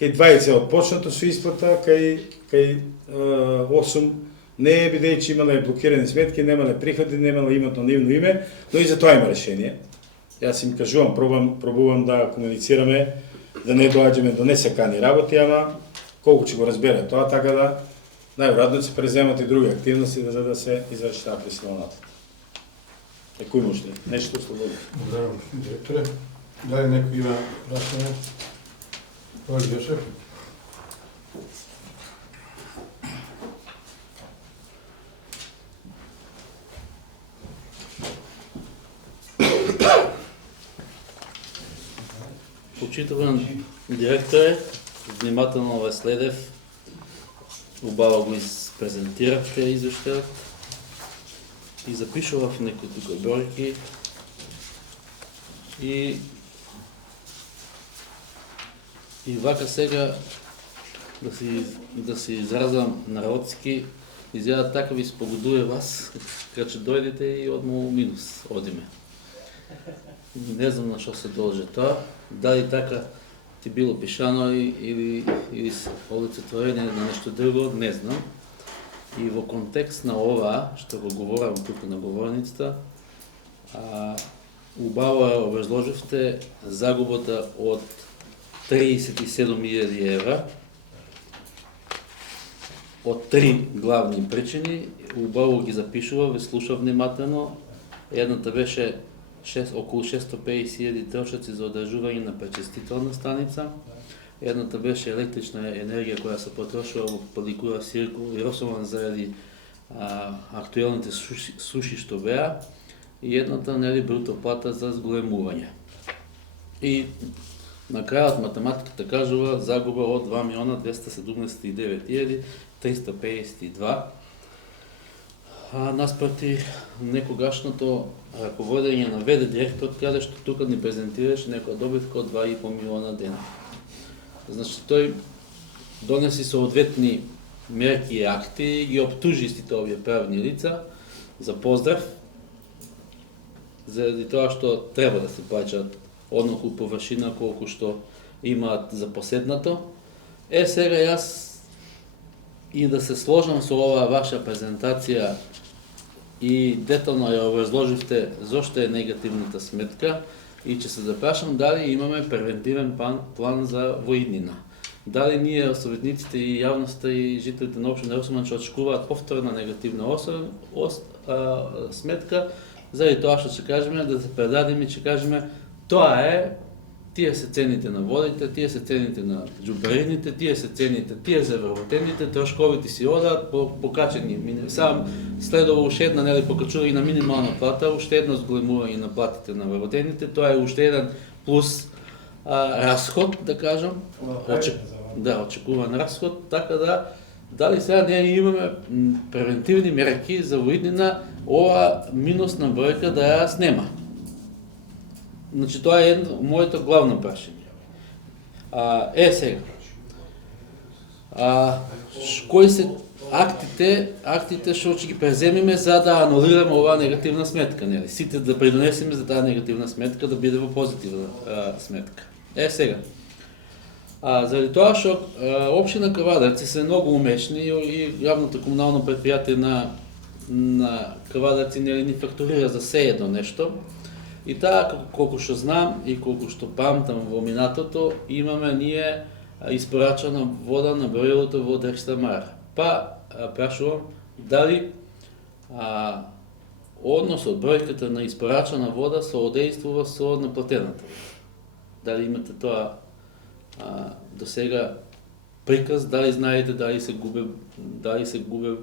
Кај двајца од почнато со исплата, кај 8 Не е бидејќи имале блокирани сметки, немале приходи, немале имотно нивно име, но и за тоа има решение. Јас им кажувам, пробувам да комуницираме, да не доаѓаме до несакани работи, ама колку ќе го разбере тоа, така да најверојатно се преземат и други активности за да се изврши таа присилна натпред. Некој може нешто слободно. Благодарам, директоре. Дали некој има прашање? Кој Јошев? Почитуван директоре, внимателно ве следев, убаво го презентиравте извештајот и запишував некои тука бројки и вака сега да се изразам народски, изјава така ви спогодуе вас, кога ќе дојдете и одмо минус одиме. Не знам на што се должи тоа, дали така ти било пишано или олицетворение на нешто друго, не знам. И во контекст на ова, што го говорам тука на говорницата, убаво образложивте загубата од 37.000 евра, од 3 главни причини, убаво ги запишува, ве слуша внимателно. Едната беше околу 650.000 трошоци за одржување на пречистителна станица. Едната беше електрична енергија која се потрошува во Паликура, Сиркул и Росоман заради актуелните суши што беа. И едната бруто плата за зголемување. И на крајот математиката кажува загуба од 2.279.352. Наспроти некогашното раководење на ВД директор, каде што тука ни презентираше некоја добивка од 2,5 милиона дена. Значи тој донеси соодветни мерки и акти и ги оптужи истите овие правни лица за поздрав, заради тоа што треба да се плаќаат однакво површина колку што имаат за поседнато. Сега јас и да се сложам со оваа ваша презентација и детално ја образложивте зошто е негативната сметка и ќе се запрашам дали имаме превентивен план за воиднина. Дали ние, советниците и јавноста и жителите на општина Росоман ќе очекуваат повторна негативна сметка, заради тоа што ќе кажеме, да се предадеме и ќе кажеме тоа е, тие се цените на водите, тие се цените на џубарините, тие се цените, тие за вработените, трошковите си одаат покачени. Сам следува уште една покачување на минимална плата, уште едно зголемување на платите на вработените, тоа е уште еден плюс расход, да кажам, очекуван расход, така да дали сега ние имаме превентивни мерки за воиднина, ова минусна бројка да ја снема. Значи, тоа е моето главно прашање. Сега. Кои се актите што ќе ги преземиме за да анулираме оваа негативна сметка, нели? Сите да придонесеме за таа негативна сметка да биде во позитивна сметка. Сега. Заради тоа што општина Кавадарци се многу умешни и јавното комунално предпријатие на Кавадарци ни фактурира за се едно нешто. И таа, колку што знам и колку што памтам во минатото, имаме ние испорачана вода на броилото во Дрекстамар. Прашувам дали односот, бројката на испорачана вода соодействува со наплатената. Дали имате тоа до сега приказ, дали знаете дали се губе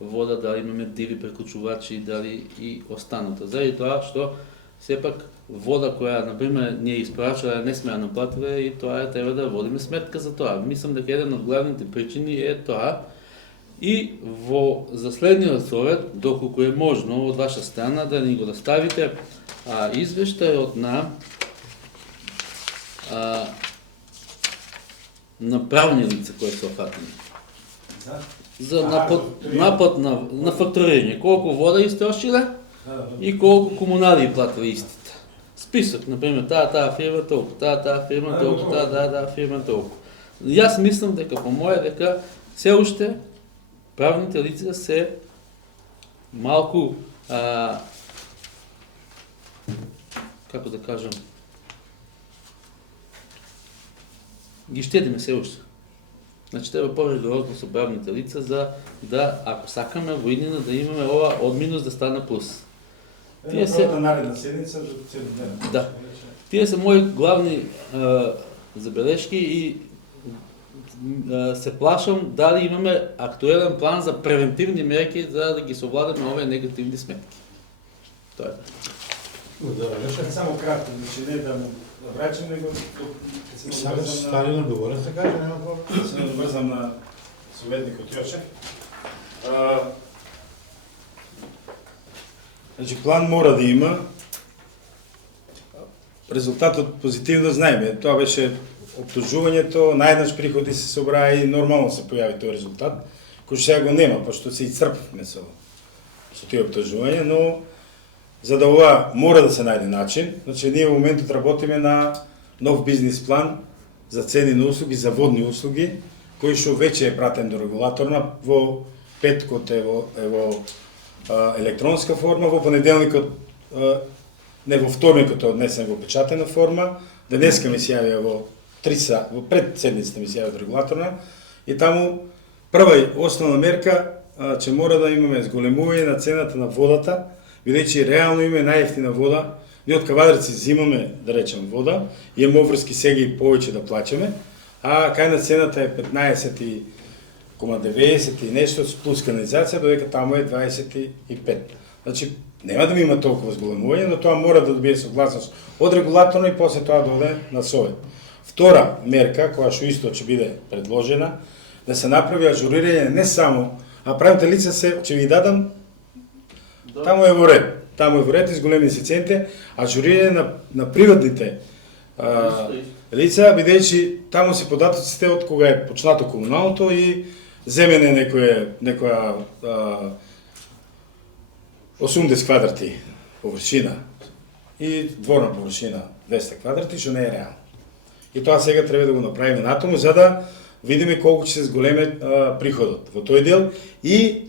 вода, дали имаме диви преклучувачи, дали и останато. Заради тоа што сепак вода која, например, ние испорачала не сме ја наплатиле и тоа треба да водиме сметка за тоа. Мислам дека еден од главните причини е тоа. И за следниот совет, доколку е можно од ваша страна да ни го доставите извештајот на правни лица кои се офатени. За напад на фактурирање, колку вода истрошиле и колку комуналии платили истите. Список, например, таа фирма толку, таа фирма толку, таа фирма толку. Јас мислам дека по моја дека се уште правните лица се малку, како да кажам, ги штедиме се уште. Значи, треба по-ригорозно со правните лица за да, ако сакаме во иднина да имаме ова од минус да стане плюс. Тие се наредна седница до целодневно. Да. Тие се мои главни забелешки и се плашам дали имаме актуелен план за превентивни мерки за да ги совладаме овие негативни сметки. Тоа е. Благодарам. Само кратко, значи не да му врачам, него Сега стане на говорен, се каже, нема проблем. се наврзам на советникот Јошев. Значи, план мора да има. Резултатот позитивно знаеме. Тоа беше обтужувањето, најднаш приходи се собраа и нормално се појави тој резултат, кој сега го нема, пошто се исцрпвме со тие обтужувања, но за да ова мора да се најде начин, значи ние во моментот работиме на нов бизнис план за цени на услуги, за водни услуги, кој што веќе е пратен до регулаторна, во петкот е во електронска форма, во понеделникот, не, во вторникот е однесен во печатена форма, денеска ми се јавија во 3 во пред седмицата ми се јавија од регулаторна, и таму прва и основна мерка че мора да имаме зголемување на цената на водата, бидејќи реално имаме најевтина вода. Ние од Кавадарци зимаме, да речем, вода, имаме обврски сега и повеќе да плаќаме, а кајна цената е 15,90 и нешто плюс канализација, додека таму е 25. Значи, нема да ми има толкова зголемување, но тоа мора да добие согласност од регулаторно и после тоа да оде на Совет. Втора мерка, која што исто ќе биде предложена, да се направи ажурирање не само, а правните лица се, ќе ви дадам, таму е во ред. Таму е во ред, изголемени се цените, ажурирање на приватните лица, бидејќи таму се податоците од кога е почнато комуналното и земене некоја 80 квадрати површина и дворна површина 200 квадрати, што не е реално. И тоа сега треба да го направиме натаму, за да видиме колку ќе се зголеме приходот во тој дел и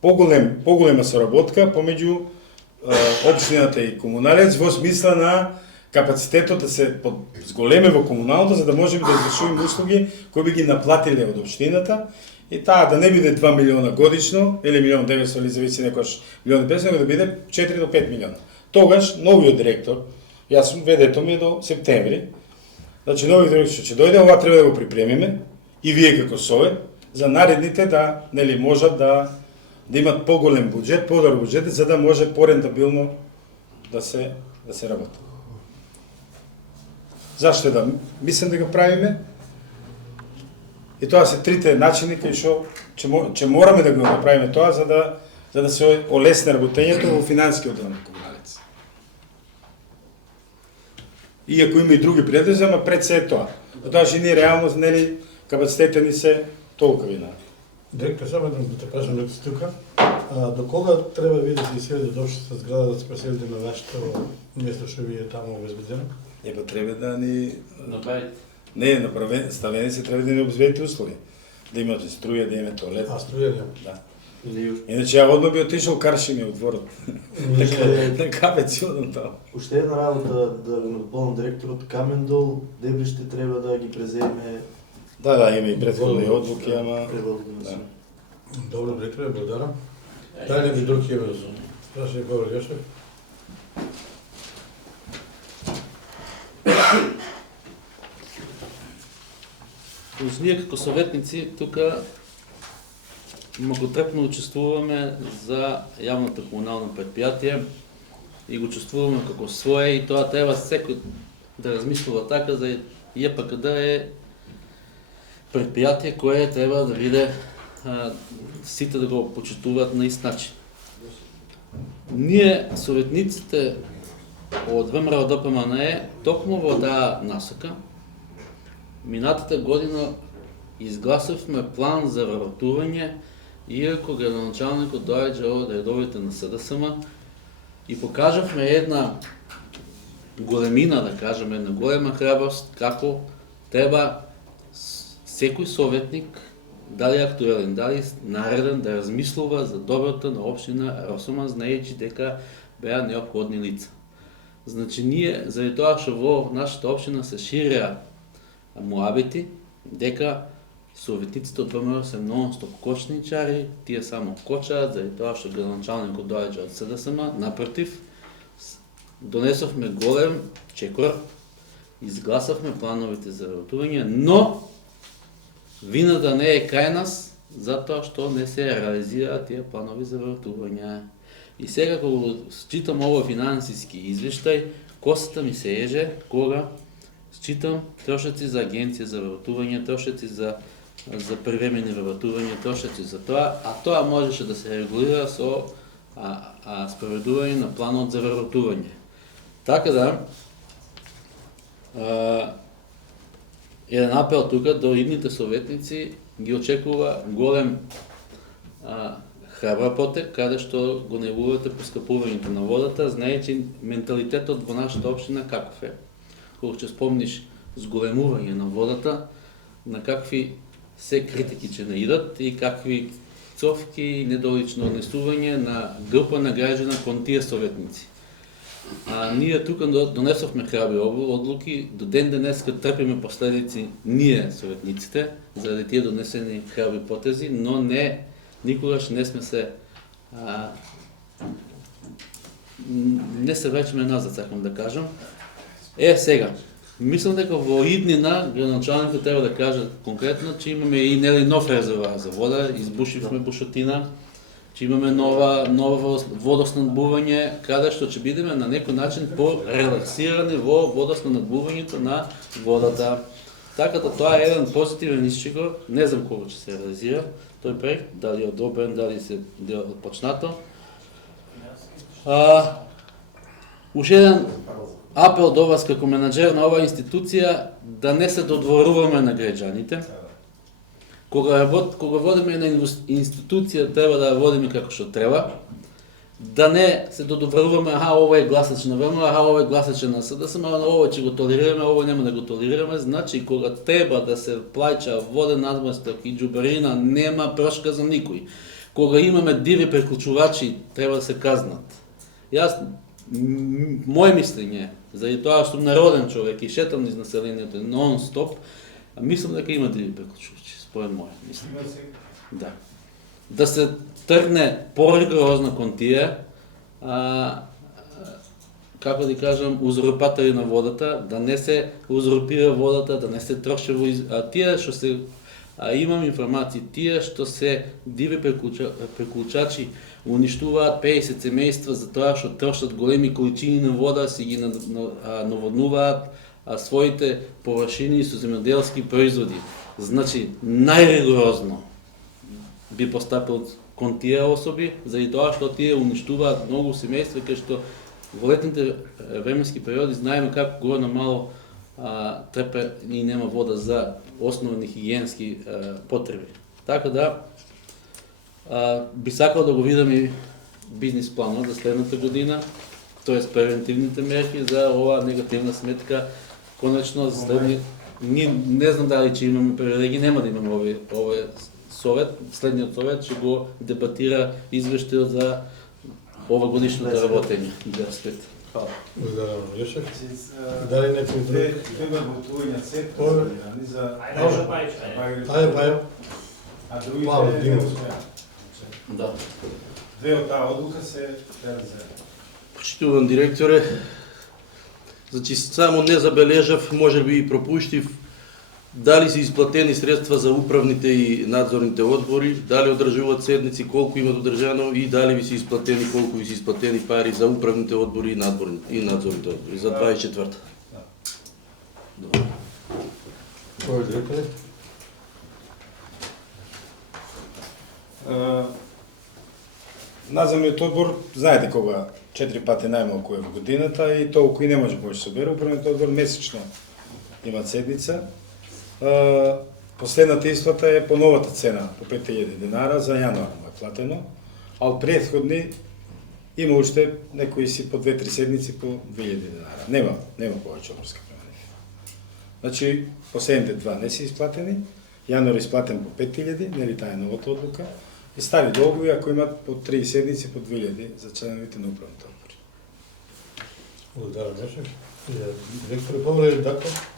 поголема соработка помеѓу општината и комуналец во смисла на капацитетот да се зголеме во комуналното, за да можеме да извршуваме услуги кои би ги наплатиле од општината и таа да не биде 2 милиона годишно или 1.900.000 или зависи некојаш 1.500.000, него да биде 4 до 5 милиона. Тогаш новиот директор, јас сум ведето ми до септември, значи новиот директор ќе дојде, ова треба да го припремиме и вие како Совет за наредните да нели можат да имат поголем буџет, подобар буџет, за да може порентабилно да се работи. Зашто да мислам да го правиме? И тоа се трите начини кај што ќе мораме да го направиме тоа за да се олесне работењето во финансискиот дел на комуналец. Иако има и други предлози, ама пред се е тоа. Тоа што ние реално нели капацитетите ни се толкови на. Директор, само да те кажам дека си тука. До кога треба вие да се иселите од општата зграда да се преселите на вашето место што ви е таму обезбедено? Епа треба да ни Направите. Не, ставени се треба да ни обезбедите услови. Да имате струја, да имате тоалет. Струја ли? Да. Иначе ја одма би отишол каршими од дворот. На капеци одам таму. Уште една работа да го надполнам директорот, Камендол, Дебриште треба да ги преземе. Да, има и претходни одлуки, ама... Да. Добро, директор, благодарам. Дај ли друг има да спрашај Гавор Јошев? Ние како советници тука многотрепно учествуваме за јавното комунално предпријатие и го чувствуваме како свое и тоа треба секој да размислува така за ЈПКД е предпријатие кое треба да биде сите да го почитуваат на ист начин. Ние советниците од ВМРО ДПМН токму во таа насока минатата година изгласавме план за вработување, иако градоначалникот доаѓа од редовите на СДСМ и покажавме една големина, да кажеме, една голема храброст, како треба секој советник дали актуелен, дали нареден да размислува за доброто на општина Росоман, знаејќи дека беа неопходни лица. Значи ние, заради тоа што во нашата општина се ширеа муабети, дека советниците од ВМРО се нон-стоп кочничари, тие само кочаат, заради тоа што градоначалникот доаѓа од СДСМ, напротив, донесовме голем чекор, изгласавме плановите за вратување, но вината не е кај нас, затоа што не се реализираат тие планови за вратување. И сега кога читам овој финансиски извештај, косата ми се еже кога читам трошоци за агенција за вратување, трошоци за привремени вратување, трошоци за тоа, а тоа можеше да се регулира со спроведување на планот за вратување. Така да, еден апел тука до идните советници ги очекува голем храбра потек, каде што го најавувате поскапувањето на водата, знаејќи менталитетот во нашата општина каков е. Кога ќе спомниш зголемување на водата, на какви се критики ќе наидат и какви цовки и недолично однесување на група на граѓана кон тие советници. А ние тука донесовме храбри одлуки, до ден денеска трпиме последици ние советниците заради тие донесени храбри потези, но никогаш не сме се не се врачаме назад, сакам да кажам. Сега, мислам дека во иднина градоначалникот треба да каже конкретно, че имаме и нов резервоар за вода, избушивме бушотина, че имаме нова водоснабдување, каде што ќе бидеме на некој начин по-релаксирани во водоснабдувањето на водата. Така да тоа е еден позитивен исчекор, не знам кога ќе се реализира тој проект, дали е одобрен, дали се почнато. Уште еден апел до вас како менаџер на оваа институција да не се додворуваме на граѓаните. Кога водиме една институција, треба да ја водиме како што треба. Да не се додворуваме, ова е гласач на ВМРО, ова е гласач на СДСМ, ова ќе го толерираме, ова нема да го толерираме. Значи, кога треба да се плаќа воден надмосток и џубарина, нема прошка за никој. Кога имаме диви преклучувачи, треба да се казнат. Моje мислење, заради тоа што сум народен човек и шетам низ населението нон-стоп, мислам дека има диви преклучувачи, според моје мислење. Да. Да се тргне поригорозно кон тие, како да кажам, узурпатори на водата, да не се узурпира водата, да не се троши во тие што се имам информации, тие што се диви преклучачи уништуваат 50 семејства за тоа што трошат големи количини на вода, си ги наводнуваат своите површини со земјоделски производи. Значи, најригорозно би постапил кон тие особи, заради тоа што тие уништуваат многу семејства, кај што во летните временски периоди знаеме како горе на мало трпе и нема вода за основни хигиенски потреби. Така да, би сакал да го видам и бизнис планот за следната година, т.е. превентивните мерки за оваа негативна сметка. Конечно, ние не знам дали ќе имаме привилегии, нема да имаме овој совет, следниот совет ќе го дебатира извештајот за овогодишното работење. Благодарам, Јошев. Дали некој друг? Треба готување сектор, за Ајде, а другите Павле Димов. Да. Две од таа одлука се реализира. Почитуван директоре, значи само не забележав, може би и пропуштив, дали се исплатени средства за управните и надзорните одбори, дали одржуваат седници, колку имат одржано и дали ви се исплатени, колку ви се исплатени пари за управните одбори и надзорните одбори за 24-та. Кој директор? Надзорниот одбор, знаете кога 4 пати најмалку е во годината и толку и не може повеќе се собере. Управниот одбор месечно има седница. Последната исплата е по новата цена, по 5000 динара, за јануар му е платено, а од претходни има уште некои си по 2-3 седници по 2000 динара. Нема повеќе обврска према нив. Значи, последните два не се исплатени јануар исплатен по 5.000, нели таа е новата одлука, и стари долгови ако имат по 3 седмици по 2.000 за членовите на управните одбори. Благодарам, Нешев. Директор Павле Даков.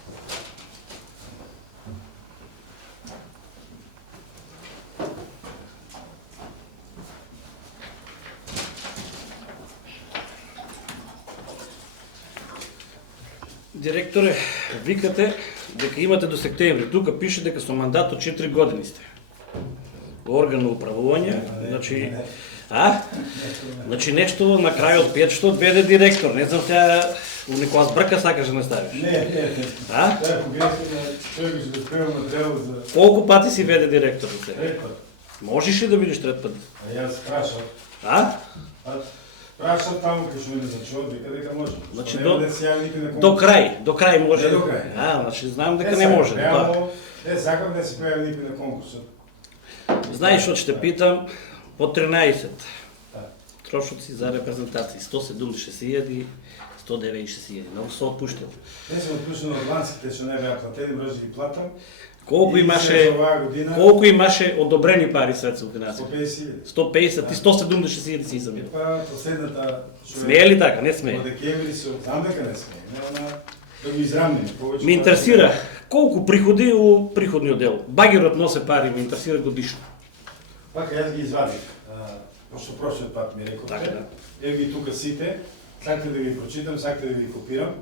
Директоре, викате дека имате до септември. Тука пише дека со мандат од 4 години сте. Орган на управување, значи... Значи нешто на крајот 5 што биде директор. Не знам сега, некоја збрка сакаш да не ставиш. Не. Тоа е погрешно на тој би се спремал материјал за... Колку пати си биде директор до сега? Трет пат. Можеш ли да бидеш трет пат? А јас прашав. Прашав таму кај што ме назначуват, дека може. Значи до крај може. Не до крај. Значи знам дека не може. Не сакам да се појави никој на конкурсот. Знаеш што ќе те питам? По 13. Трошоци за репрезентации 170.000, 190.000. Многу се отпуштил. Не сум отпуштил од ланските што не беа платени, брzo ги платам. Колку имаше одобрени пари средства во финансија? 150.000. 150 и 170.000 си изамил. Последната... Смее ли така? Не смее. Во декември се знам дека не смее. Не, да ги израмнем. Ме интересира колку приходи у приходниот дел. Багерот носе пари, ме интересира годишно. Пак јас ги извадив. Пошто прошлиот пат ми реков. Така да. Ево ги тука сите. Сакате да ги прочитам, сакате да ги копирам.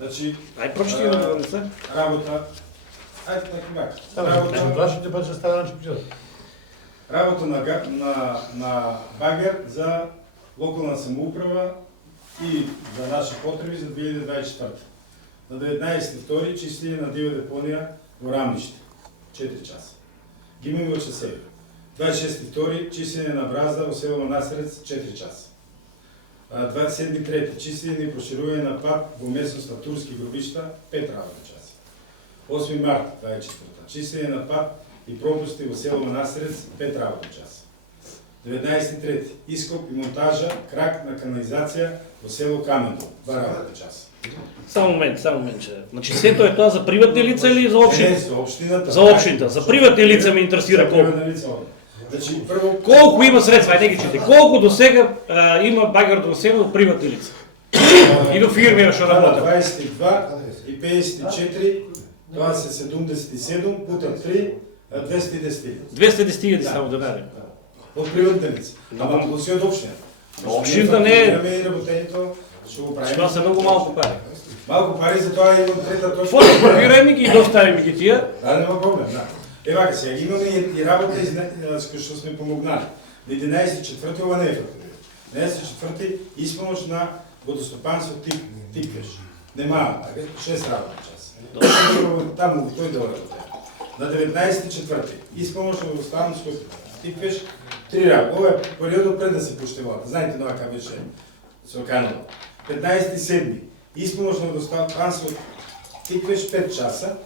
Значи... Ај прочити на говорница. Работа... Ајде така бак. Прашите па ќе стане на чипчет. Работа на багер за локална самоуправа и за наши потреби за 2024. На 19.2. чистење на дива депонија во Рамниште. 4 часа. Ги имаме во Часеви. 26.2. чистење на бразда во село Насерец 4 часа. 27.3. чистење и проширување на пат во местноста Турски гробишта 5 работни часа. 8 март 24. чистење на пат и пропусти во село Насерец 5 работни часа. 19.3. ископ и монтажа крак на канализација во село Камендол 2 работни часа. Само момент. Значи сето е тоа за приватни лица или за општина? Не, за општината. За општината. За приватни лица ме интересира колку. Значи, прво... Колку има средства, не ги чите. Колку до сега има багер до сега од приватни лица? И до фирми што работат. 22 и 54, тоа се 77 пута 3, 210. 210 само да наредим. Од приватни лица. Ама плюси од општина. Општината не е... Имаме и работењето, што го правиме. Тоа се многу малку пари. Малку пари, затоа имам трета точка. Фотографирајме ги и доставиме ги тие. Нема проблем, да. Ева сега, имаме и работа што сме помогнали. На 11.4. ова не е фактурирано. На 11.4. исполнош на водостопанство Тиквеш. Нема, 6 работни часа. Таму тој дел работа. На 19.4. исполнош на водостопанство Тиквеш 3 работи. Ова е периодот пред да се пуште вода. Знаете тоа како беше со каналот. 15.7. исполнош на водостопанство Тиквеш 5 часа.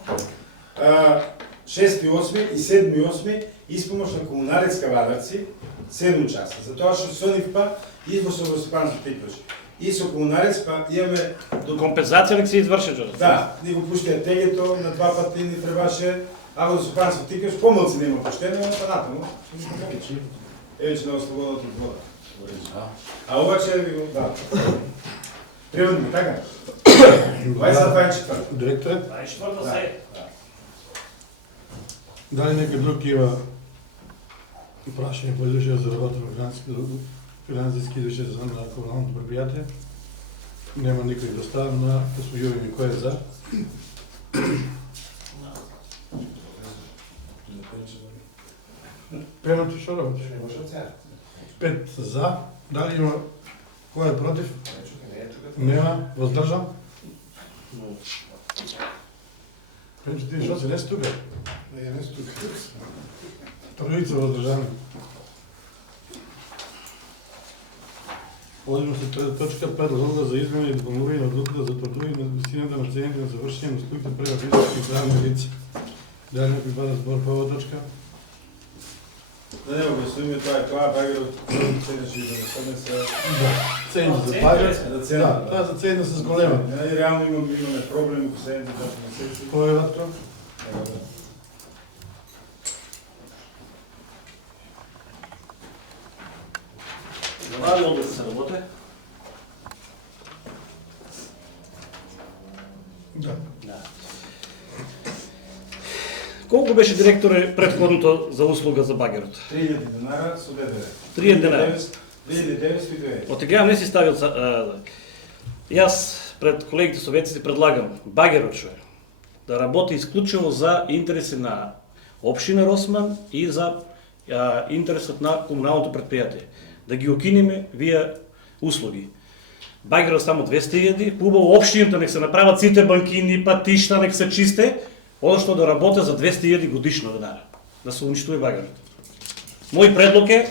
6.8. и 7.8. исполнош на комуналец Кавадарци 7 часа. Затоа што со нив па извоз со водостопанство Тиквеш. И со комуналец па имаме до компензација нека се изврши човек. Да, ни го пуштија тегето на 2 пати ни требаше, а водостопанство Тиквеш помалци нема пуштено, па натаму. Еве че на ослободата од вода. А обаче ви го да. Преводно така. 24. Директор, 24 се. дали некој друг има прашање по извештај за работа во финансиски извештај за на комуналното предпријатие? Нема никој доставен на Јовин кој е за? Пенато што работиш? 5 за. Дали има кој е против? Нема. Воздржан? Пенче ти што си не си тука? Не, не си тука. Тројица воздржани. Одимо се трета точка, предлог за измена и допълнување на одлуката за утврдување на висината на цените на завршење на услугите према физички и правни лица. Дали некој пада збор по оваа точка? Да не обяснуваме тоа багерот ценеше и за не се... Да, цени за багер. Да, тоа за цени се зголема. Реално имаме проблеми во последните 2 месеци. Кој е ватко? Да. Да. Колку беше директоре предходното за услуга за багерот? 3000 денара со ДДВ. 3000 денара. 2902. Од сега не си ставил... Јас пред колегите советници предлагам багерот што е да работи исклучиво за интереси на општина Росман и за интересот на комуналното предпријатие. Да ги окинеме вие услуги. Багерот само 200.000, убаво општината нек се направат сите банкини, патишта, нек се чисте, одошто да работи за 200.000 годишно денара. Да се уништува багерот. Мој предлог е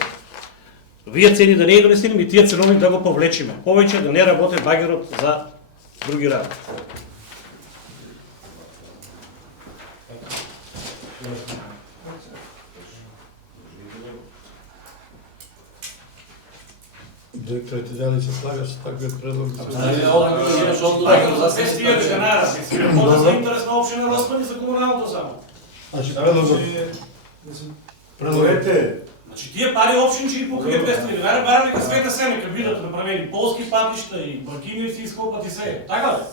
вие цени да не ја донесеме и тие ценови да го повлечиме. Повеќе да не работи багерот за други работи. Директорите дали се слагаш со таквиот предлог? За 200.000 денара, се работи за интерес на општина Росман и за комуналното само. Значи предлогот... Говорете, Значи тие пари општини ќе ги покријат 200.000 денара, барем нека света се нека бидат направени полски патишта и банкини си ископат и се. Така ли?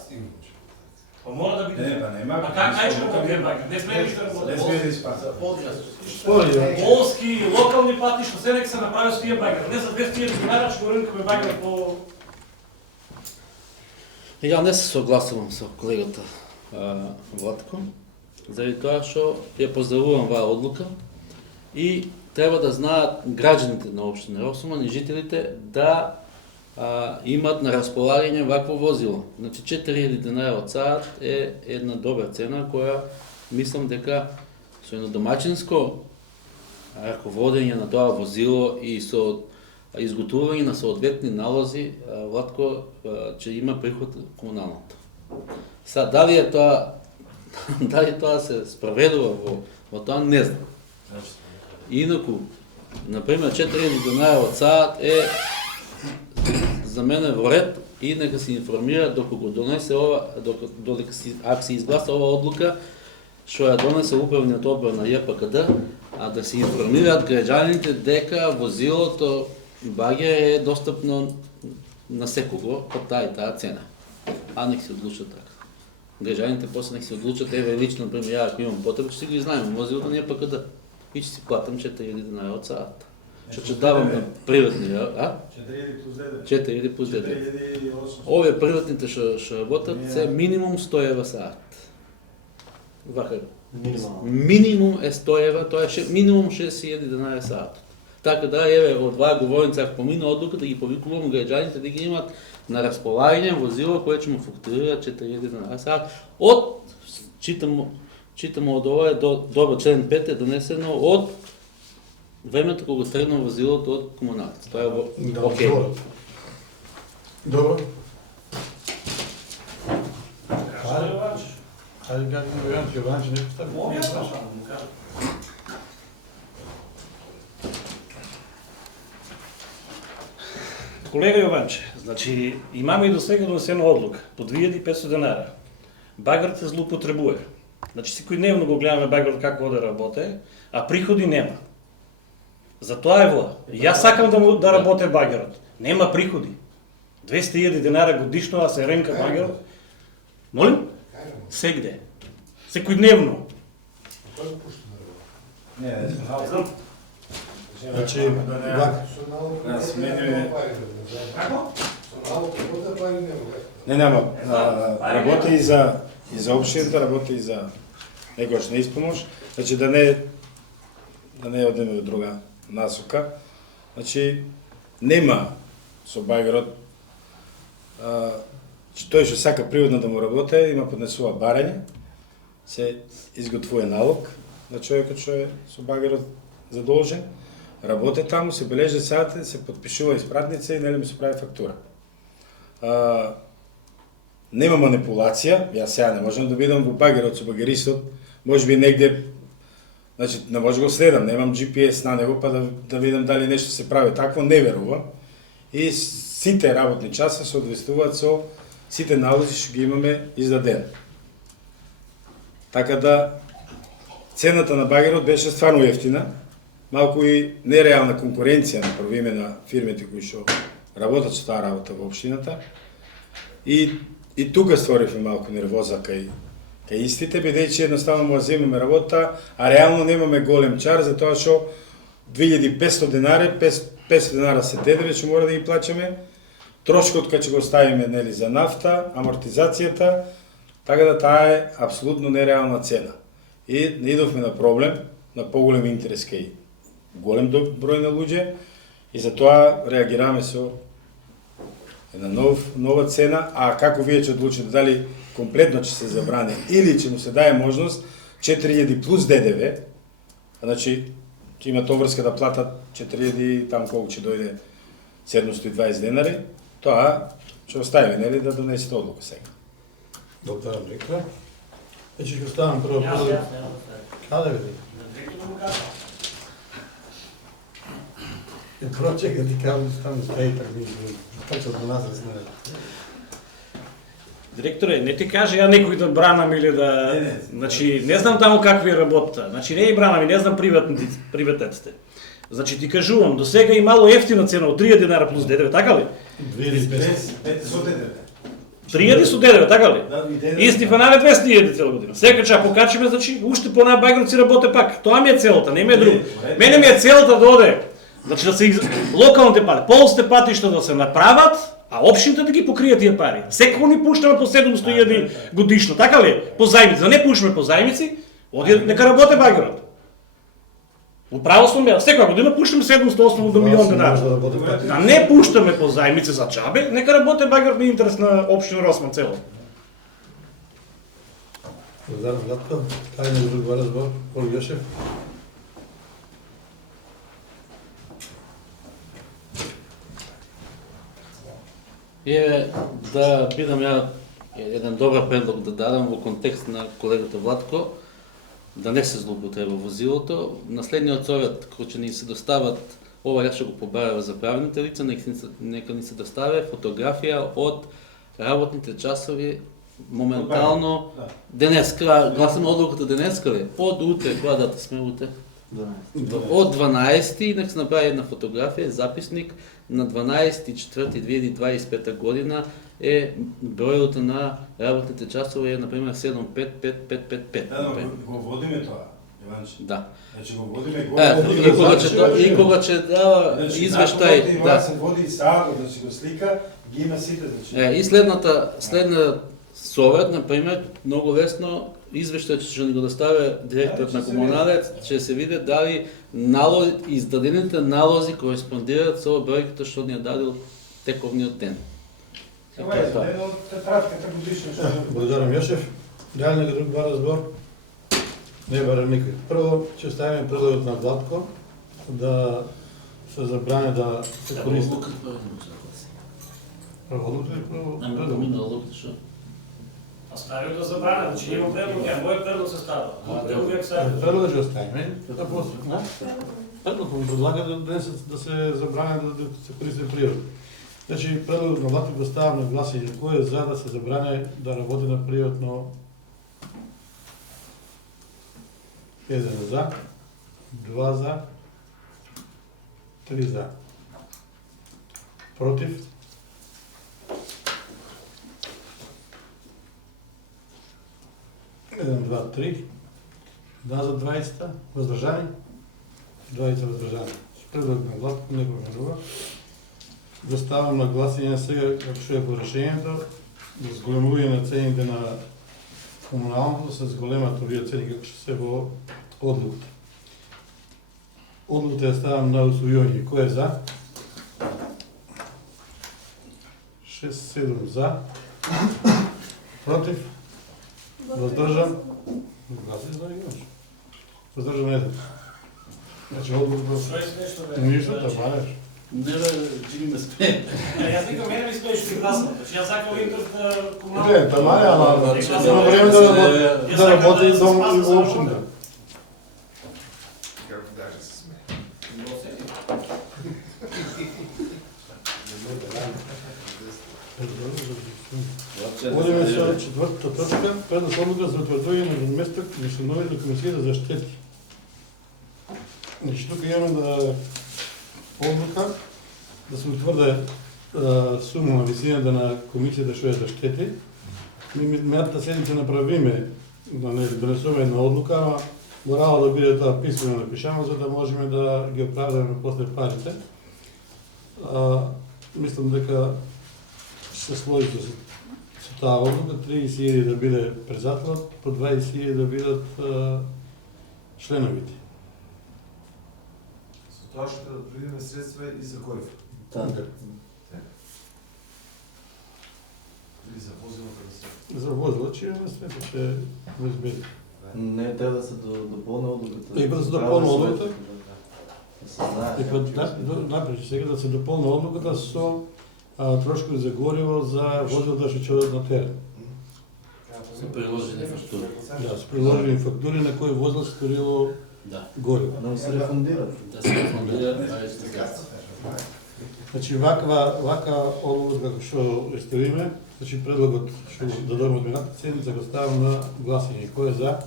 Па мора да биде. не, па нема. А как најче го кабиен багер? Не сме ли да Не работи? сме да испаса. Полски, локални патишта, се нека се направи со тие багер. Не за 200.000 денара ќе го ринкаме багер по... Ја не се согласувам со колегата Владко, заради тоа што ја поздравувам оваа одлука и треба да знаат граѓаните на општина Росман и жителите да имат на располагање вакво возило. Значи 4000 денара од саат е една добра цена која мислам дека со едно домачинско раководење на тоа возило и со изготвување на соодветни налози, Владко ќе има приход комуналното. Сега дали е тоа се справедува во тоа не знам. Инаку, например, 4000 денара од саат е за мене во ред и нека се информира докато го донесе ова, ако се изгласа ова одлука, што ја донесе управниот одбор на ЈПКД, а да се информираат граѓаните дека возилото багер е достапно на секого по таа и таа цена. А нек се одлучат така. Граѓаните после нек се одлучат, еве лично, например, ја ако имам потреба, ќе си ги знаем, возилото на ЈПКД и ќе си платам 4000 денара од саат. Што ќе давам на приватни, 4000 плюс ДДВ. 4000 плюс ДДВ. 4800. Овие приватните што работат се минимум 100 евра саат. Вака. Минимално. Минимум е 100 евра, тоа е минимум 6000 денара саат. Така да, еве, од оваа говорница, ако помина одлука, да ги повикувам граѓаните да ги имат на располагање возило кое ќе му фактурира 4000 денара саат. Читам од ова е добро, член 5 е донесено од времето кога тргна возилото од комуналите. Тоа е окей. Добро. Хајде, Хајде кажи на Јованче, не постави. мога ја да му кажам. Колега Јованче, значи имаме и до сега донесена одлука по 2500 денара. Багерот се злоупотребува. Значи секојдневно го гледаме багерот како да работи, а приходи нема. Затоа е вла. Јас сакам да работи багерот. Нема приходи. 200.000 денара годишно, а се ренка багерот. Молим? Сегде. Секојдневно. Не знам. Значи, вака. Да смениме. Како? Не, нема. Работи и за општината, работи и за некојаш неиспомош. Значи да не одеме во друга насока. Значи нема со багерот тој што сака приватно да му работи, има поднесува барање, се изготвува налог на човекот што е со багерот задолжен, работи таму, се бележи сати, се подпишува испратница и нели му се прави фактура. Нема манипулација, јас сега не можам да бидам во багерот со багеристот, можеби негде, значи не може го следам, немам GPS на него па да видам дали нешто се прави такво, не верувам. И сите работни часи се одвестуваат со сите налози што ги имаме издадени. Така да цената на багерот беше стварно ефтина, малку и нереална конкуренција на прво име на фирмите кои што работат со таа работа во општината. И И тука створивме малку нервоза кај истите, бидејќи едноставно му земеме работа, а реално немаме голем чар, затоа што 2500 денари, 500 денара се ДДВ што мора да ги плачаме, трошкот кога ќе го ставиме нели за нафта, амортизацијата, така да таа е апсолутно нереална цена. И не идовме на проблем, на поголем интерес кај голем број на луѓе, и затоа реагираме со една нова цена, а како вие ќе одлучите дали комплетно ќе се забрани или ќе му се даде можност 4000 плюс ДДВ, значи ќе имат обврска да платат 4000, там колку ќе дојде 720 денари, тоа ќе оставиме, нели, да донесете одлука сега. Доктор Андрекова. Значи ќе оставам прво прво. Каде види? Прво чека ти кажам таму стои така ми точно до нас не. Директоре, не ти каже ја некој да бранам или да... Значи, не знам таму какви работа. Значи, не и бранам, и не знам приватниците. Значи, ти кажувам, до сега и мало ефтина цена од 3000 денара плюс ДДВ, така ли? 2500 со ДДВ. 3000 со ДДВ, така ли? И Стефанове 200.000 цела година. Сега ќе покачиме, значи, уште по најбагровци работе пак. Тоа ми е целата, не ми е друго. Мене ми е целата да оде. Значи да се локалните пати, полските патишта да се направат, а општините да ги покријат тие пари. Секако ни пуштаме по 700.000 годишно, така ли? По зајмици, да не пушаме по зајмици, оди нека работе багерот. Управо сум ја, секоја година пуштаме 700 до милион денари. Да не пуштаме по зајмици за џабе, нека работе багерот на интерес на општина Росман цело. Благодарам, Владко. Кај не друг разбор, Коли Јошев. Е, да бидам ја еден добар предлог да дадам во контекст на колегата Владко, да не се злоупотреба возилото. На следниот совет, кој ќе ни се достават, ова ја ќе го побарава за правните лица, нека ни се достави фотографија од работните часови моментално денеска, гласаме одлуката денеска ли? Од утре, која дата сме утре? Од 12 нека се направи една фотографија, записник на 12.4.2025 година е бројот на работните часови е например 75555. Да, го водиме тоа, Иванче. Да. Значи го водиме и кога ќе дава извештај, да се води саатот да си го слика, ги има сите, значи. И следна совет, например, многу лесно извештај ќе ни го достави директорот на комуналец, ќе се види дали издадените налози кореспондираат со бројката што ни ја дадил тековниот ден. Ова е ден од тетрадката годишна што. Благодарам Јошев. Дали некој друг бар разбор? Не барам никој. Прво ќе ставиме предлогот на Владко да се забране да се користи. Прво одлука и прво предлог. А ставиот да забране, значи нема предлог, мојот предлог се става. Предлог ќе оставиме. Предлог му предлага да се забране да се користи природа. Значи, предлогот на Владко го ставам на гласање. Кој е за да се забране да работи на пријатно? 1 за, 2 за, 3 за. Против? Еден, два, 3. Да за 20, воздржани? 20 воздржани. Предлог на Владко, некој менува. Го ставам на гласање сега како што е по решението, за зголемување на цените на комуналното се зголемат овие цени како што се во одлуката. Одлуката ја ставам на усвојување. Кој е за? 6-7 за. Против? Воздржан? Гласи за имаш. Воздржан 1. Значи одлуката... Ништо да банеш. Не бе, Джими ме спе. Јас никам мене ми спееш ти гласно. Значи јас сакам интерес да комунално. Не, тамане, ама има време да работи и дом и во општина. Како даже се смее. Одиме со четвртата точка, предлог одлука за утврдување на разместок на членови на комисијата за штети. Значи тука имаме да одлука да се утврде сума на висината на комисијата што е за штети минатата седмица направиме да не донесуваме една одлука, ама морало да биде тоа писмено напишано, за да можеме да ги оправдаме после парите. Мислам дека се сложите со таа одлука, 30.000 да биде председателот, по 20.000 да бидат членовите. Со тоа што да предвидиме средства и за гориво. Така. Или за возило да се... За возило, че имаме средства, че безбедно. Не, треба да се дополни одлуката. И да се дополни одлуката? Да се знае. И напред сега да се дополни одлуката со трошкови за гориво за возилата што ќе одат на терен. Со приложени фактури. Да, со приложени фактури на кои возило се сторило Да. гориво. Да му се рефундират. Да се рефундира, а и се Значи вака одлука како што ја ставиме, значи предлогот што дадоме од минатата седмица го ставам на гласање. Кој е за?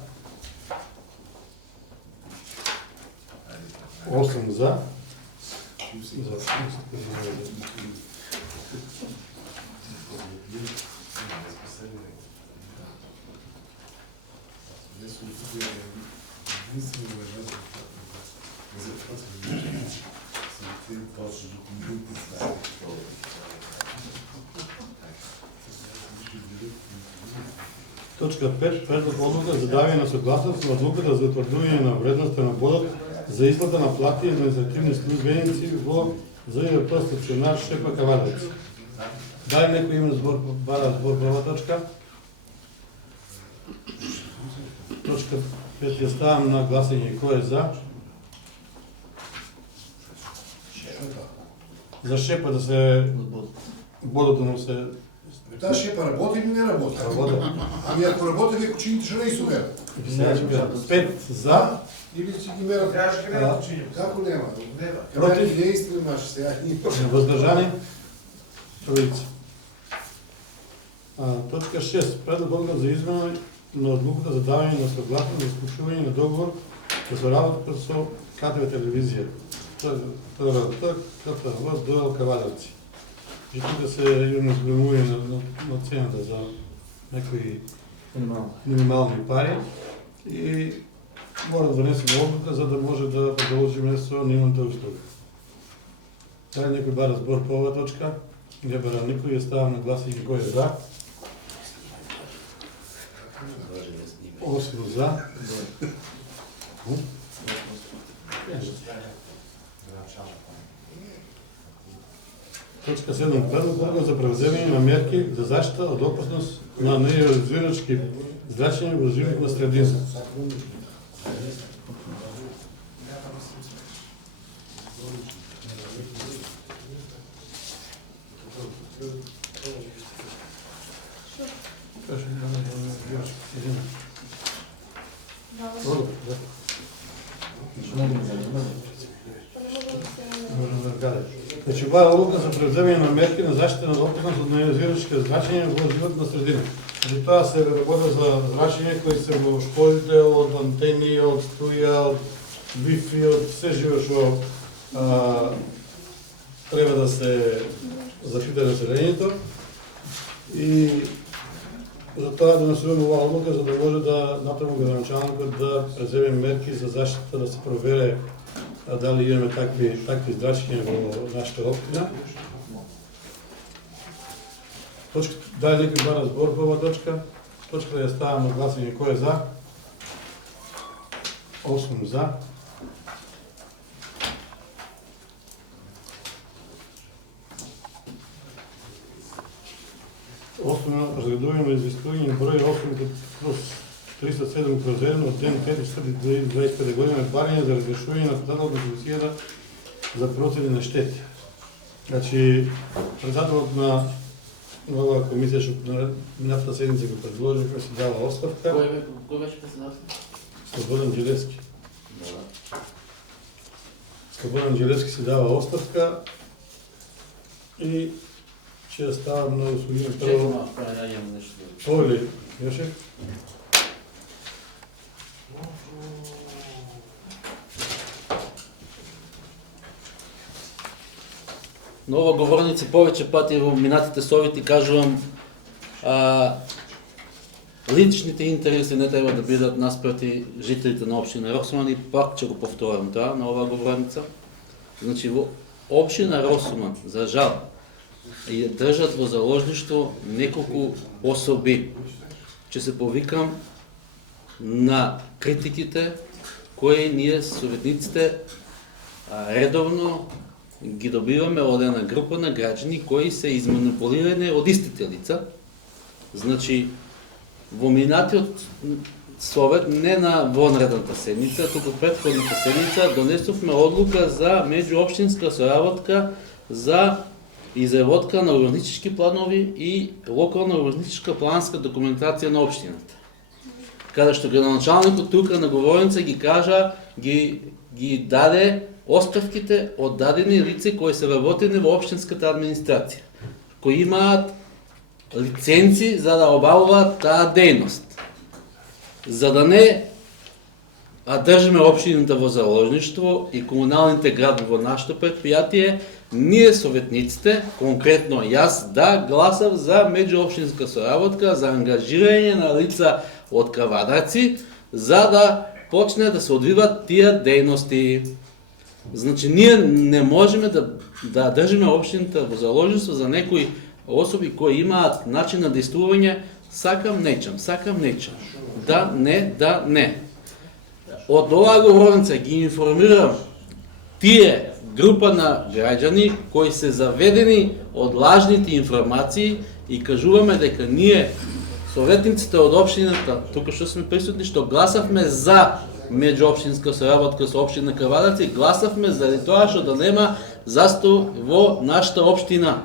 8 за. Точка 5. Предлог одлука за давање на согласност на одлуката за утврдување на вредноста на бодот за исплата на плати и административни службеници во ЗИВП стационар Шепа Кавадец. Дај некој има бара збор по оваа точка? Точка 5 ја ставам на гласање. Кој е за? За Шепа да се бодот да му се Таа Шепа работи или не работи? работи. Ами ако работи, веќе чините што не се умерат. 5 за. Или си ги мерат? Трябваше ги мерат чините. Како нема? Против? Не истина имаш сега. Воздржани? Троица. Точка 6. Предлог одлука за измена на одлуката за давање на согласност за склучување на договор за соработка со КТВ телевизија. КТВ Дојел Кавадевци. И тука се имаме зголемување на цената за некои минимални пари и мора да донесеме одлука за да може да продолжиме со нивната услуга. Дај некој бара збор по оваа точка? Не бара никој, ја ставам на гласање кој е за. 8 за. Точка 7. Предлог одлука за превземање на мерки за заштита од опасност на неионизирачки зрачења во животна средина. Значи, ова е одлука за превземање на мерки на заштита на опасност од неионизирачки зрачења во животна средина. Значи, тоа се работи за зрачење кои се во школите, од антени, од струја, од Wi-Fi, од се живо што треба да се заштита населението. И за тоа донесуваме оваа одлука за да може да направиме градоначалникот да преземе мерки за заштита, да се провере дали имаме такви зрачења во нашата општина. Точка, дај некој бара збор по оваа точка. Точка да ја ставам на гласање. Кој е за? 8 за. Основно разгледување на известување број 8/307/1 од ден 5.4.2025 година барање за разрешување на председателот на комисијата за процени на штети. Значи, председателот на оваа комисија што на минатата седмица го предложи, се дава оставка. Кој беше председател? Слободан Ѓелевски. Слободан Ѓелевски се дава оставка и ќе ставам на услуги прво. Овој Јоше? Но ова говорници повеќе пати во минатите совети кажувам, личните интереси не треба да бидат наспроти жителите на општина Росман и пак ќе го повторам тоа на оваа говорница. Значи во општина Росман, за жал, ја држат во заложништво неколку особи. Ќе се повикам на критиките кои ние советниците редовно ги добиваме од една група на граѓани кои се изманипулирани од истите лица. Значи, во минатиот совет, не на вонредната седница, туку претходната седница, донесовме одлука за меѓуопштинска соработка за изработка на урбанистички планови и локална урбанистичка планска документација на општината. Каде што градоначалникот тука на говорница ги кажа, ги даде оставките од дадени лица кои се работени во општинската администрација, кои имаат лиценци за да обавуваат таа дејност. За да не држиме општината во заложништво и комуналните градови во нашето предпријатие, ние советниците, конкретно јас, да гласав за меѓуопштинска соработка, за ангажирање на лица од Кавадарци, за да почне да се одвиват тие дејности. Значи, ние не можеме да држиме општината во заложништво за некои особи кои имаат начин на действување сакам нечам. Да, не. Од оваа говорница ги информирам тие група на граѓани кои се заведени од лажните информации и кажуваме дека ние, советниците од општината, тука што сме присутни, што гласавме за меѓуопштинска соработка со општина Кавадарци, гласавме заради тоа што да нема застој во нашата општина.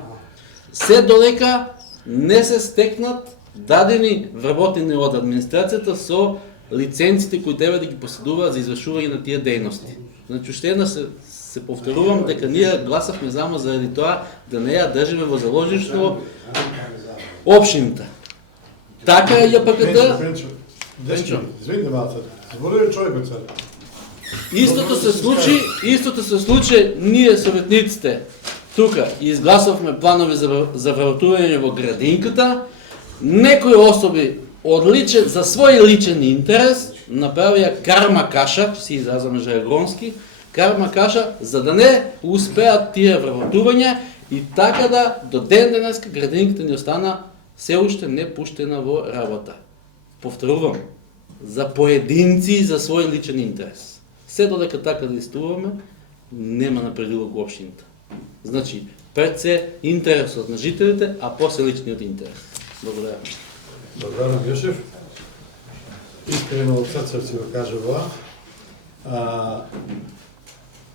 Се додека не се стекнат дадени вработени од администрацијата со лиценците кои треба да ги поседуваат за извршување на тие дејности. Значи, уште една се повторувам дека ние гласавме само заради тоа да не ја држиме во заложништво општината. Така е ЈПКД. Извини да малце. Зборува човекот сега. Истото се случи ние советниците тука изгласавме планови за вработување во градинката. Некои особи за свој личен интерес направија карма каша, си изразаме жаргонски, карма каша, за да не успеат тие вработувања и така да до ден денеска градинката ни остана се уште не пуштена во работа. Повторувам, за поединци за свој личен интерес. Се додека така действуваме, нема напредувок во општината. Значи, пред се интересот на жителите, а после личниот интерес. Благодарам. Благодарам, Јошев. Искрено од срце си го кажува.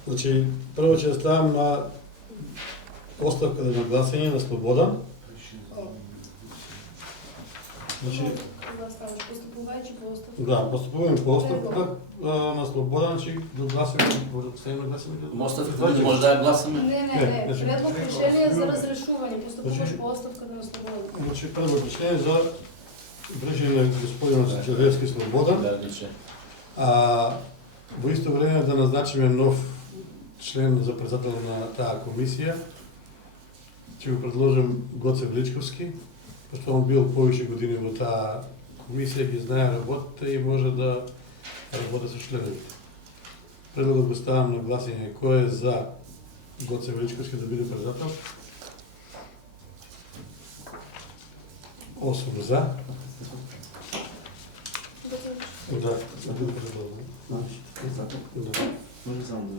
Значи, прво ќе ставам на оставка на гласање на Слобода. Значи, постапување по оставката на Слобода, значи до гласање, може да ставим на гласање? Оставката не може да ја гласаме? Не. Предлог решение за разрешување, постапуваш по оставката на Слобода. Значи, предлог решение за вршење на господинот Чаревски Слобода. Во исто време да назначиме нов член за председател на таа комисија. Ќе го предложим Гоце Величковски, пошто он бил повише години во таа комисија, ги знае работата и може да работи со членовите. Предлогот го ставам на гласање. Кој е за Гоце Величковски да биде председател? 8 за. Да, биде председател. Може само да...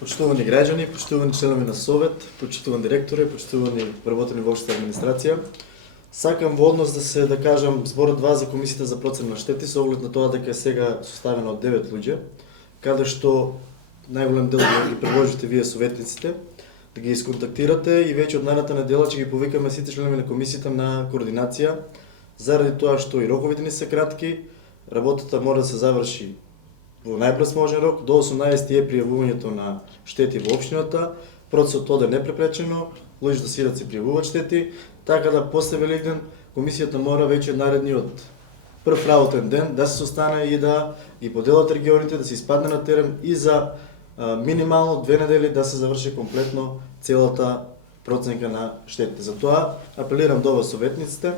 Почитувани граѓани, почитувани членови на Совет, почитувани директори, почитувани вработени во општата администрација, сакам во однос да кажам зборот 2 за Комисијата за процена на штети, со оглед на тоа дека е сега составена од 9 луѓе, каде што најголем дел ги предложите вие советниците, да ги исконтактирате и веќе од наредната недела ќе ги повикаме сите членови на комисијата на координација, заради тоа што и роковите ни се кратки, работата мора да се заврши во најбрз можен рок, до 18 е пријавувањето на штети во општината, процесот оде непрепречено, луѓето сират се пријавуваат штети, така да после Великден комисијата мора веќе наредниот прв работен ден да се состане и да ги поделат регионите, да се испадне на терен и за минимално 2 недели да се заврши комплетно целата проценка на штетите. Затоа апелирам до вас советниците,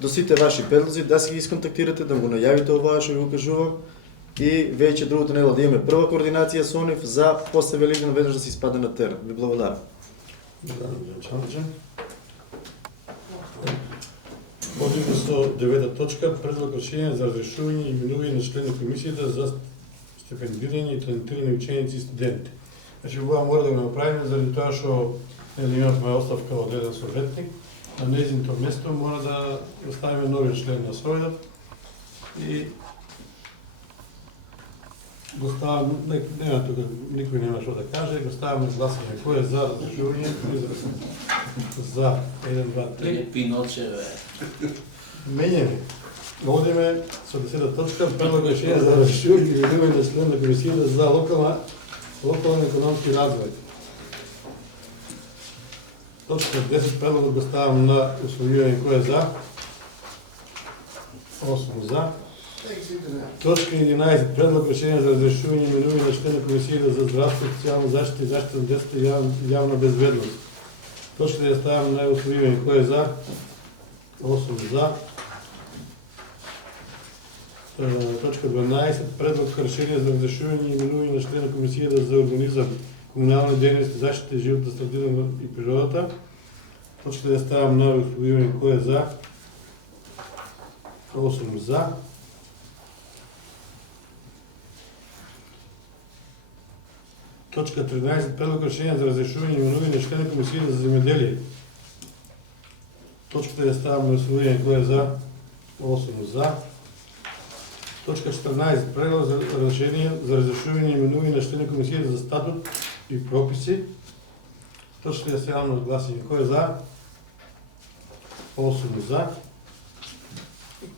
до сите ваши предлози да си ги исконтактирате, да го најавите оваа што го кажувам и веќе другото недела да имаме прва координација со нив за после Великден веднаш да се испаде на терен. Ви благодарам. Одиме со 9 точка, предлог решение за разрешување и именување на член на комисијата за стипендирање и талентирани ученици и студенти. Значи, ова мора да го направиме заради тоа што имавме оставка од еден советник, на нејзинто место мора да оставиме нови член на советот и го ставам, нема тука, никој нема што да каже, го ставаме гласање. Кој е за разрешување? За 1, 2, 3. Пиночеве. Менјаме. Одиме со 10 точка, предлог решение за разрешување и именување на член на комисијата за локален економски развој. Точка 10 предлогот го ставам на усвојување. Кој е за? 8 за. Точка 11 предлог решение за разрешување и именување на член на комисијата за здравство, социјална заштита и заштита на децата и јавна безбедност. Точка да ја ставам на усвојување. Кој е за? 8 за. Точка 12 предлог решение за разрешување и именување на член на комисијата за урбанизам, комунални дејности, заштита животна средина и природата. Точка да ја ставам на усвојување. Кој е за? 8 за. Точка 13 предлог решение за разрешување и именување на член на комисијата за земјоделие. Точката ја ставам на усвојување. Кој е за? 8 за. Точка 14 предлог за решение за разрешување и именување на член на комисијата за статут и прописи. Точката ја ставам на гласање. Кој е за? 8 за.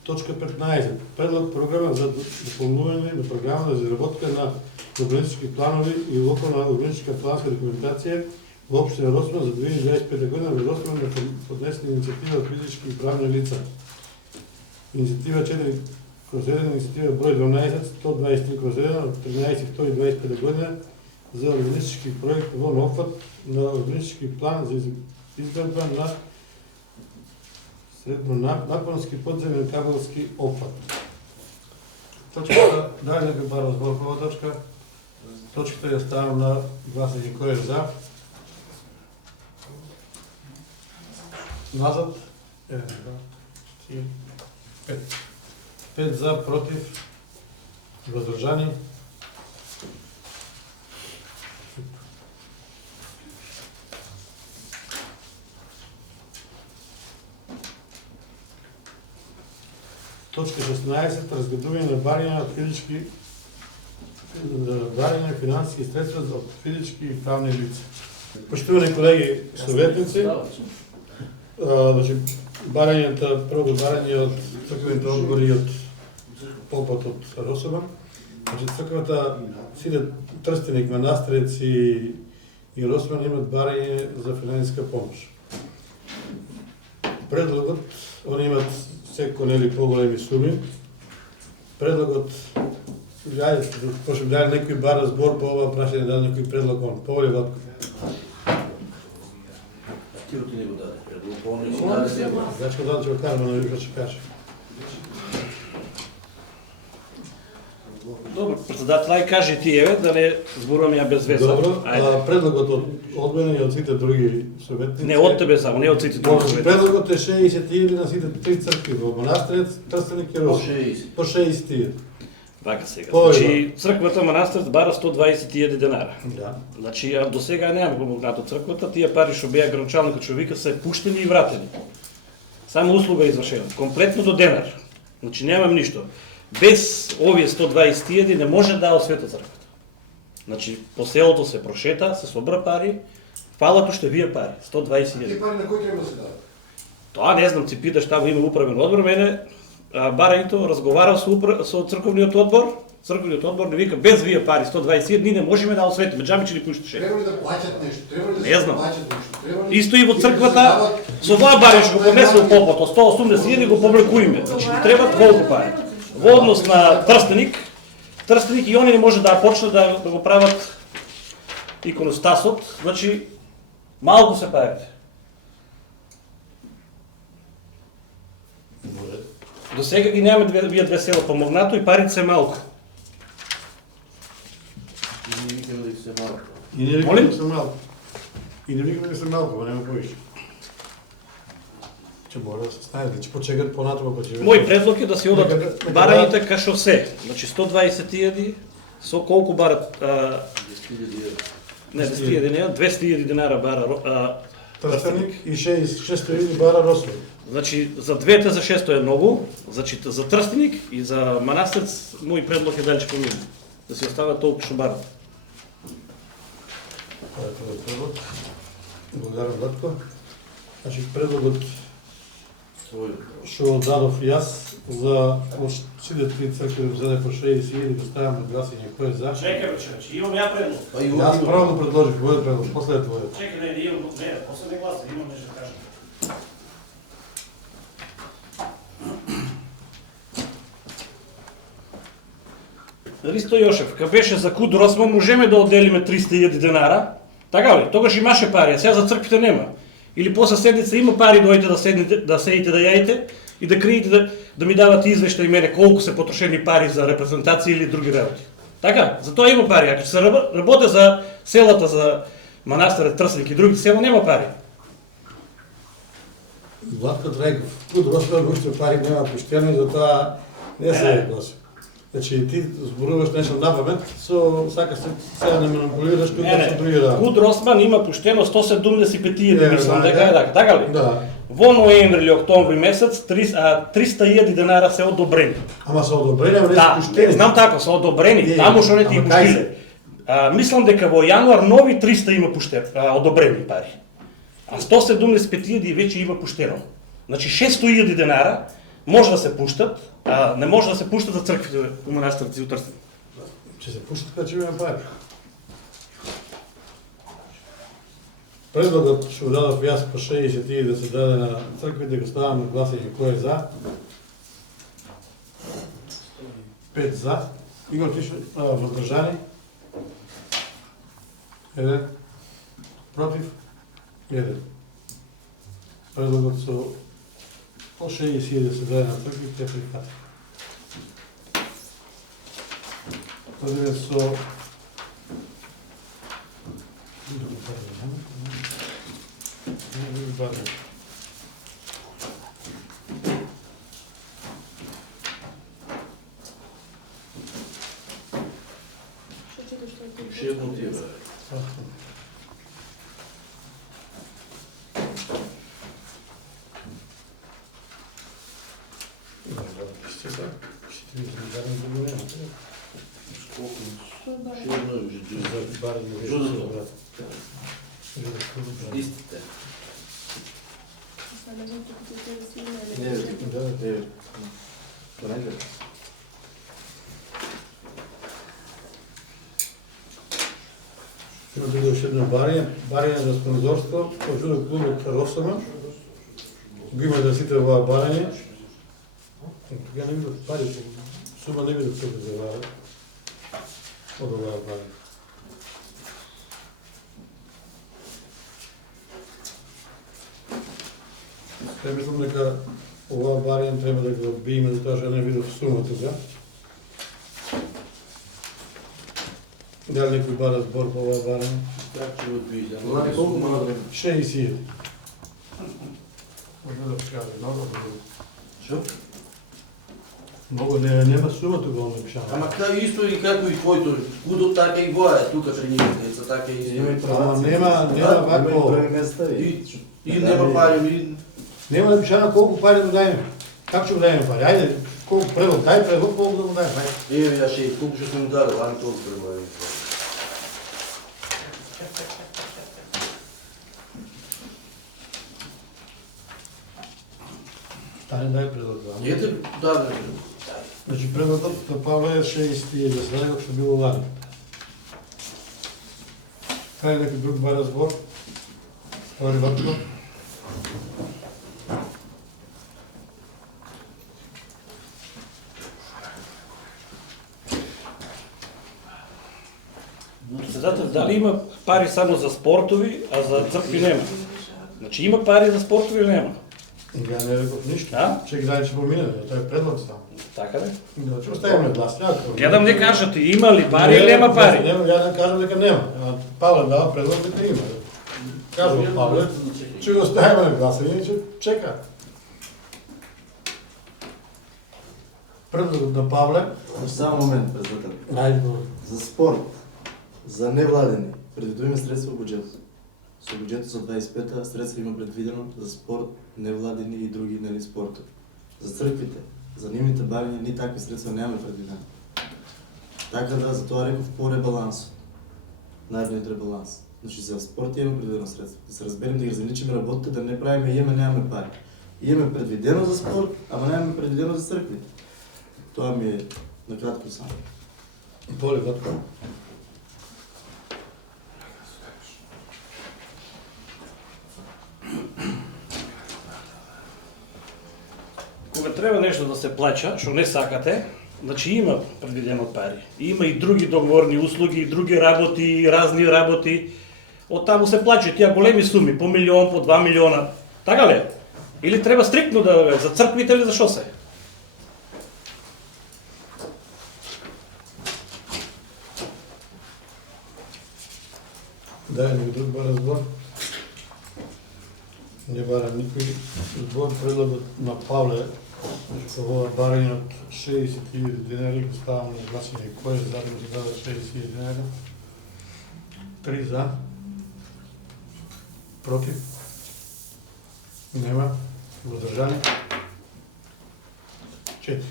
Точка 15 предлог програма за дополнување на програма за изработка на урбанистички планови и локална урбанистичка планска документација во општина Росман за 2025 година во Росман на поднесена иницијатива од физички и правни лица. Иницијатива 4/1, иницијатива број 12, 123/1 од 13.2.25 година за урбанистички проект во опфат на урбанистички план за изградба на среднонапонски подземен кабелски опфат. Точката, дај нека бар збор по оваа точка. Точката ја ставам на гласање. Кој е за? Назад. 1, 2, 3, 5. 5 за, против, воздржани. Точка 16. Разгледување на барање од физички барање финансиски средства од физички и правни лица. Поштувани колеги советници, значи барањата, прво барање од црквените одбори од попот од Рособа. Значи црквата сите Трстеник, Манастрец и Росман имат барање за финансиска помош. Предлогот, они имат секој нели поголеми суми. Предлогот, пошто дали некој бара збор по ова прашање, дали некој предлог он. Поволе Ватков. Тиото не го даде. Значи го даде, ќе го кажа, но не ќе каже. Добро, председател, ај кажи ти еве, да не зборувам ја без веза. Добро, предлогот од мене и од сите други советници. Не од тебе само, не од сите други советници. Предлогот е 60.000 на сите три цркви во Манастрец, Трстеник и Росман. По 60.000. Вака сега. Значи црквата Манастрец бара 120.000 денара. Да. Значи до сега немам помогнато црквата, тие пари што беа гранчалникот што вика се пуштени и вратени. Само услуга извршена, комплетно до денар. Значи немам ништо. Без овие 120.000 не може да освета црквата. Значи по селото се прошета, се собра пари, фалато што вие пари, 120.000. Тие пари на кој треба да се дадат? Тоа не знам, ти питаш таму има управен одбор, мене барањето разговарал со црковниот одбор. Црковниот одбор не вика без вие пари 120.000 ние не можеме да осветиме. Џаби че ни пуштеше. Треба ли да плаќат нешто? Треба ли да Не се знам. плаќат нешто? Треба ли Исто и во црквата со тоа барање што го поднесел попот, 180.000 го публикуиме. Значи треба колку пари. Во однос на Трстеник и они не може да почнат да го прават иконостасот, значи Малку се парите. До сега ги нямаме вие две села помогнато и парите се малку. И не викаме дека се малко. И не Молим? викаме да се малко. И не викаме да се малко, па нема повише. Че мора да се станете, че почекат понатоа па ќе... Мој предлог е да се одат Нека бараните кај шосе. Значи 120.000, со колку барат... 10.000 евро. Не, 10.000 не, 200.000 динара бара Трстеник и 600 бара Росвен. Значи, за двете за 600 е многу, значи за Трстеник и за Манастирец, мој предлог е дали ќе помине. Да си остават толку што барат. Тоа е предлог. Благодарам, Владко. Значи, предлогот што дадов јас за сите три цркви да взеде по 60.000 да ставам на гласање кој е за. Чекај, бе, имам ја предлог. Јас право да предложих твојот предлог, после е твојот. Чекај, не, имам, не, после не гласа, имам нешто да кажам. Ристо Јошев, кога беше за Куд Росман, можеме да одделиме 300.000 денара, така ли? Тогаш имаше пари, а сега за црквите нема. Или после седница има пари, дојдете да седите да јаите и да криете да ми давате извештај мене колку се потрошени пари за репрезентација или други работи. Така, за тоа има пари. Ако се работи за селата, за Манастирот, Трстеник и другите села, нема пари. Владко Трајков, Куд Росман уште пари нема поштено и затоа не се гласи. Значи ти зборуваш нешто напамет, сакаш сега да манипулираш кој да се други да. Куд Росман има поштено 175.000, мислам дека е така, така ли? Да. Во ноември или октомври месец 300.000 денара се одобрени. Ама се одобрени, ама не се Да, пуштени. знам така, се одобрени, таму што не ти Ама кај пуштили. се? Мислам дека во јануар нови 300 има одобрени пари. А 175.000 веќе има пуштено. Значи 600.000 денара може да се пуштат, а не може да се пуштат за црквите у Манастирци и у Трстеник. Ќе се пуштат кога ќе има пари. Предлогот што дадов јас по 60.000 да се даде на црквите, го ставам на гласање кој е за. 5 за. Игор Тишо, воздржани. 1. Против. 1. Предлогот со по 60.000 да се даде на црквите е прифатен. Тоа е со Што читаш што ти? Шевно ти е, бе. Шевно е уже истите. Не, не. Тоа не е. Има да уште едно барање за спонзорство, од клубот Росома. Го има да сите оваа барање. Тога не видов пари, сума не видов колку за оваа од оваа барање. Те мислам дека оваа барање треба да го одбиеме затоа што не видов сума тога. Дали некој бара збор по оваа барање? Как ќе одбије? Влади, колку мора време? 60.000. Може да скаже, много добро. Шо? Много нема сума тука он напишано. Ама кај исто и како и твоето, кудот така и воа е, тука при ние, деца така и Има исто. информација. Ама нема Има вако. број места и... И нема пари, и Нема напишано колку пари да дајме. Како ќе го дајме пари? Ајде, колку предлог, дај предлог, колку да му дајме. Ајде. еве ја шеј, колку што сме му дали, ани толку пребави. Стане дај предлог. Да. Ете, да, Значи предлогот на Павле е 60.000 за сега што било лани. Кај е некој друг бара збор? Ори Ватко? Председател, дали има пари само за спортови, а за цркви нема? Значи има пари за спортови или нема? Ја не реков ништо. А? Че ги дај че помине, тоа е предлог само. Така ли? Значи оставиме глас. Гледам не кажете, има ли пари или нема пари? Ја не кажам дека нема. Павле дава предлог дека има. Кажува Павле, че го оставиме на гласање, че чека. Предлогот на Павле. Само момент, председател. Ајде го. За спорт, за невладени, предвидуваме средства во буџетот. Со буџетот за 25-та средства има предвидено за спорт, невладени и други нели спортови. За црквите, за нивните бариња ни такви средства немаме предвидено. Така да, затоа реков по ребалансот. Наредниот ребаланс. Значи за спорт имаме предвидено средства. Да се разберем да ги разграничиме работите, да не правиме немаме пари. Имаме предвидено за спорт, ама немаме предвидено за црквите. Тоа ми е накратко само. Поле кратко. Кога треба нешто да се плача, што не сакате, значи има предвидено пари. Има и други договорни услуги, и други работи, и разни работи. Од таму се плачат тие големи суми, по милион, по 2 милиона. Така ли? Или треба стриктно да за црквите или за што се? Да, не друг бара збор. Не бара никој збор. Предлогот на Павле, што ова барање од 60.000 денари, го ставам на гласање. Кој е за да се дава 60.000 денари? 3 за. Против? Нема. Воздржани? 4.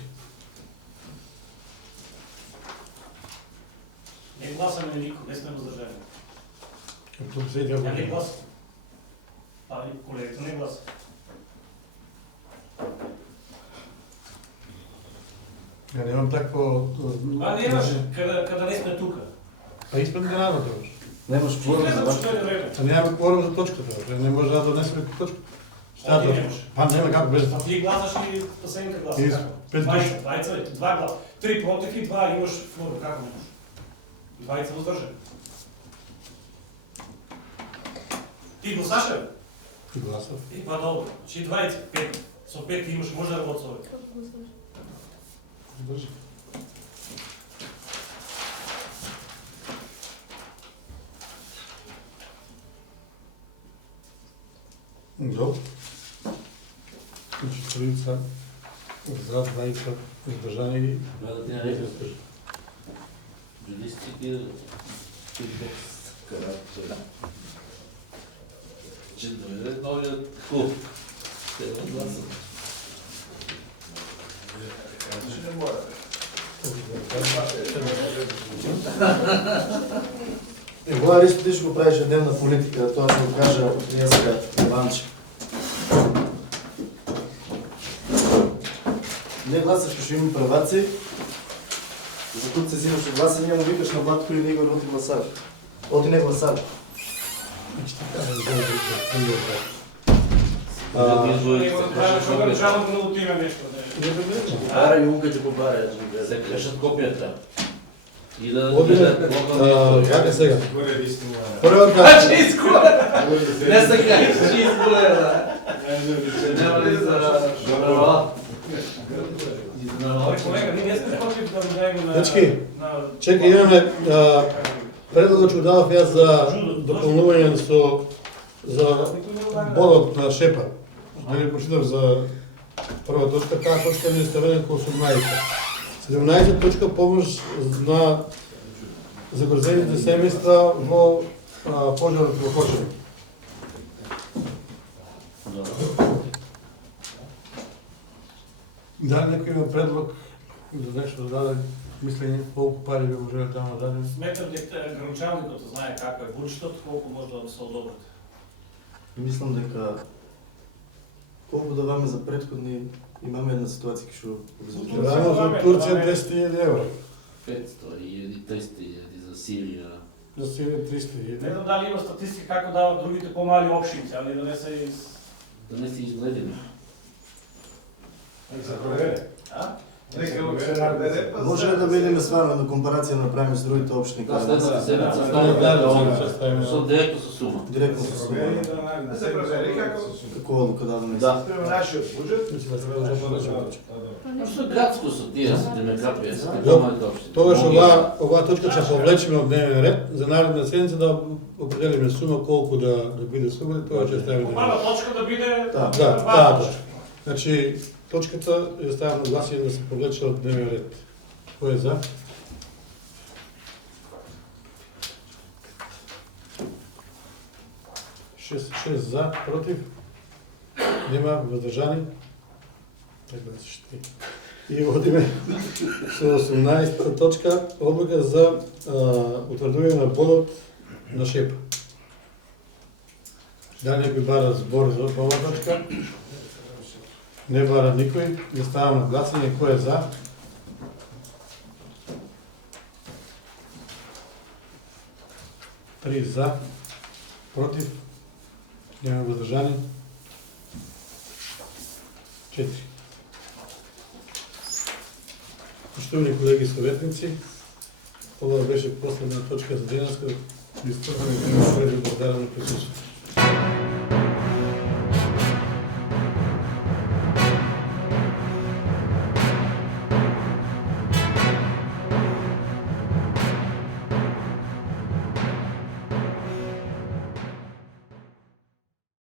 Не гласаме никој, не сме воздржани. Тук седи ако не гласа. А колегите не гласа. Ја немам такво... А немаш, када не сме тука. Па испред градот требаш. Немаш кворум за време. Па нема кворум за точката, не може да донесеме точка. Šta to? Pa nema kako bez... А ти гласаш и последните гласа? Из 5 души. Два гласа. 3 против и 2 имаш флору, како не можеш? Двајца воздржани. Ти гласаш ли? Гласав. И па добро. Чи двајца, 5. Со 5 имаш, може да работи со овој. Држи. Добро. Значи, троица за, двајца издржани и... Да ти не рекаш. Журналистики карактер. Че дойде новият клуб. Те гласат. Ова Ристо ти го правиш дневна политика, тоа ќе го кажа Јаска Иванче. Не гласаш што има праваци, за тук се взимаш од гласање, му викаш на Владко и не го роти гласаш. Оти не гласаш. Аре, Јунка ќе побаре, кажат копијата. И да Како сега? Првата... А, че исколе! Не се кажеш, че исколе, да. Нема ли за права? Колега, ние не сме против да дадеме на... Дечки, чекай, имаме предлогот што давав јас за дополнување за бодот на Шепа. Дали прочитав за прва точка, таа точка не е ставена како 18. 17 точка помош на загрозените семејства во пожарот во Кошево. Да, некој има предлог за нешто да даде мислење, колку пари би можеле таму да даде? Сметам дека граничалникот знае како е буџетот, колку може да се одобрат. Мислам дека колку даваме за претходни, имаме една ситуација што Даваме за Турција 10.000 евро. 500 и 300 за Сирија. За Сирија 300.000. Не знам дали има статистика како дават другите помали општини, али да не се Да не се изгледаме. за провере. А? Може ли да видиме стварно на компарација на направиме с другите општини? Да, следната седмица со директно со сума. Директно со сума. Како одлука дадена? Да. Нашиот буџет. Што градско со тие се ДМКП, Тогаш оваа точка ќе повлечеме од дневен ред за наредна седница да определиме сума колку да биде сума, тоа ќе ставиме. Прва точка да биде... Да, таа точка. Значи, точката ја ставам на гласие да се повлече од дневен ред. Кој е за? Шест за, против? Нема, воздржани? Така да се шти. И одиме со 18-та точка, одлука за утврдување на бодот на ШЕП. Дали некој бара збор за оваа точка? Не бара никој. Не ставам на гласање. Кој е за? Три за. Против? Нема воздржани? 4. Поштовани колеги советници, ова беше последна точка за денеска. Историја на присуството.